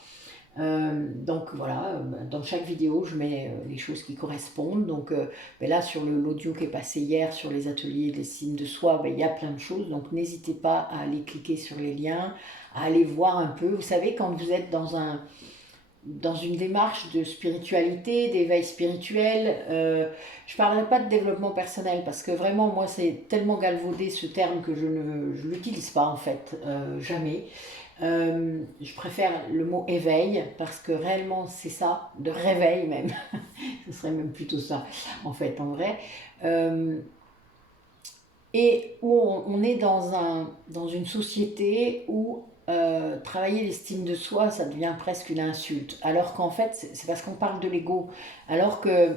Donc voilà, dans chaque vidéo, je mets les choses qui correspondent. Donc là, sur l'audio qui est passé hier sur les ateliers des signes de soi, il y a plein de choses. Donc n'hésitez pas à aller cliquer sur les liens, à aller voir un peu. Vous savez, quand vous êtes dans une démarche de spiritualité, d'éveil spirituel, je ne parlerai pas de développement personnel parce que vraiment, moi, c'est tellement galvaudé ce terme que je ne l'utilise pas en fait, jamais. Je préfère le mot éveil parce que réellement c'est ça, de réveil même. Ce serait même plutôt ça en fait, en vrai. Euh, et où on est dans une société où travailler l'estime de soi, ça devient presque une insulte. Alors qu'en fait, c'est parce qu'on parle de l'ego. Alors que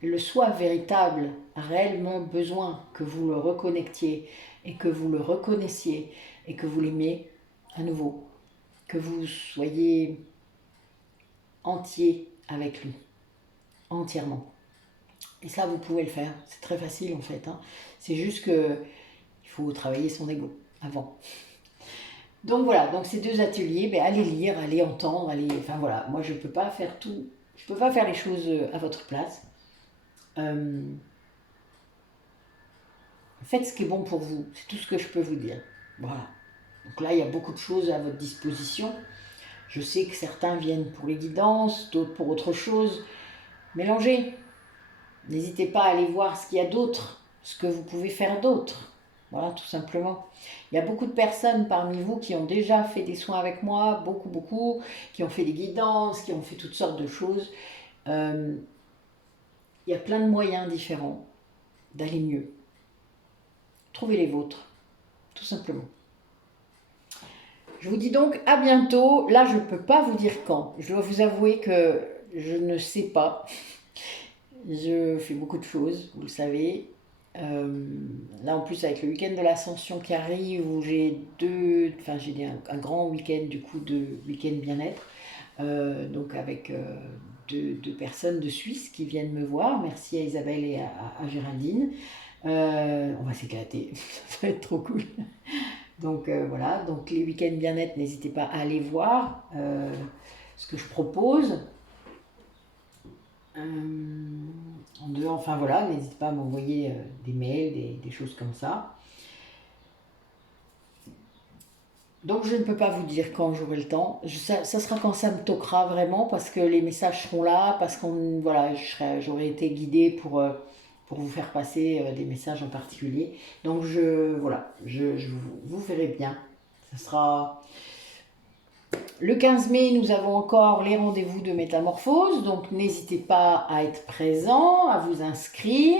le soi véritable a réellement besoin que vous le reconnectiez et que vous le reconnaissiez et que vous l'aimiez à nouveau. Que vous soyez entier avec lui, entièrement. Et ça, vous pouvez le faire. C'est très facile en fait, hein. C'est juste que il faut travailler son ego avant. Donc voilà, donc ces deux ateliers, ben, allez lire, allez entendre, allez. Enfin voilà, moi je ne peux pas faire tout, je peux pas faire les choses à votre place. Euh, Faites ce qui est bon pour vous, c'est tout ce que je peux vous dire. Voilà. Donc là, il y a beaucoup de choses à votre disposition. Je sais que certains viennent pour les guidances, d'autres pour autre chose. Mélangez. N'hésitez pas à aller voir ce qu'il y a d'autre, ce que vous pouvez faire d'autre. Voilà, tout simplement. Il y a beaucoup de personnes parmi vous qui ont déjà fait des soins avec moi, beaucoup, beaucoup, qui ont fait des guidances, qui ont fait toutes sortes de choses. Euh, il y a plein de moyens différents d'aller mieux. Trouvez les vôtres, tout simplement. Je vous dis donc à bientôt. Là, je ne peux pas vous dire quand. Je dois vous avouer que je ne sais pas. Je fais beaucoup de choses, vous le savez. Là, en plus, avec le week-end de l'Ascension qui arrive, où j'ai un grand week-end du coup de week-end bien-être. Donc avec deux personnes de Suisse qui viennent me voir. Merci à Isabelle et à Géraldine. On va s'éclater, ça va être trop cool. Donc voilà, donc les week-ends bien-être, n'hésitez pas à aller voir ce que je propose. En dehors, enfin voilà, n'hésitez pas à m'envoyer des mails, des choses comme ça. Donc je ne peux pas vous dire quand j'aurai le temps. Ça sera quand ça me toquera vraiment, parce que les messages seront là, parce qu'on voilà, j'aurai été guidée pour vous faire passer des messages en particulier. Donc voilà, je vous verrai bien. Ça sera le 15 mai, nous avons encore les rendez-vous de métamorphose, donc n'hésitez pas à être présent, à vous inscrire,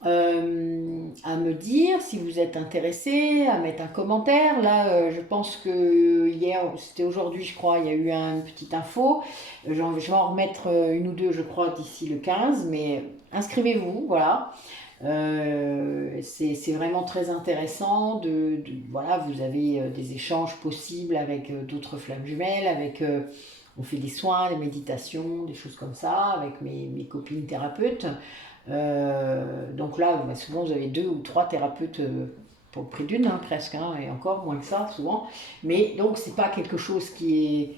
à me dire si vous êtes intéressé, à mettre un commentaire. Là, je pense que hier, c'était aujourd'hui, je crois, il y a eu une petite info. Je vais en remettre une ou deux, je crois, d'ici le 15, mais inscrivez-vous, voilà. C'est vraiment très intéressant voilà, vous avez des échanges possibles avec d'autres flammes jumelles, on fait des soins, des méditations, des choses comme ça avec mes copines thérapeutes. Donc là, bah, souvent vous avez 2 ou 3 thérapeutes pour le prix d'une, hein, presque, hein, et encore moins que ça souvent. Mais donc c'est pas quelque chose qui est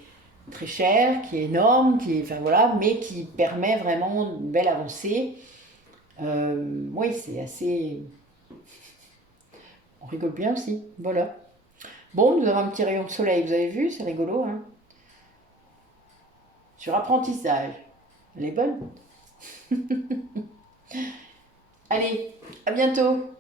très cher, qui est énorme, enfin voilà, mais qui permet vraiment une belle avancée. Oui, c'est assez. On rigole bien aussi, voilà. Bon, nous avons un petit rayon de soleil, vous avez vu, c'est rigolo, hein. Sur apprentissage. Elle est bonne. Allez, à bientôt.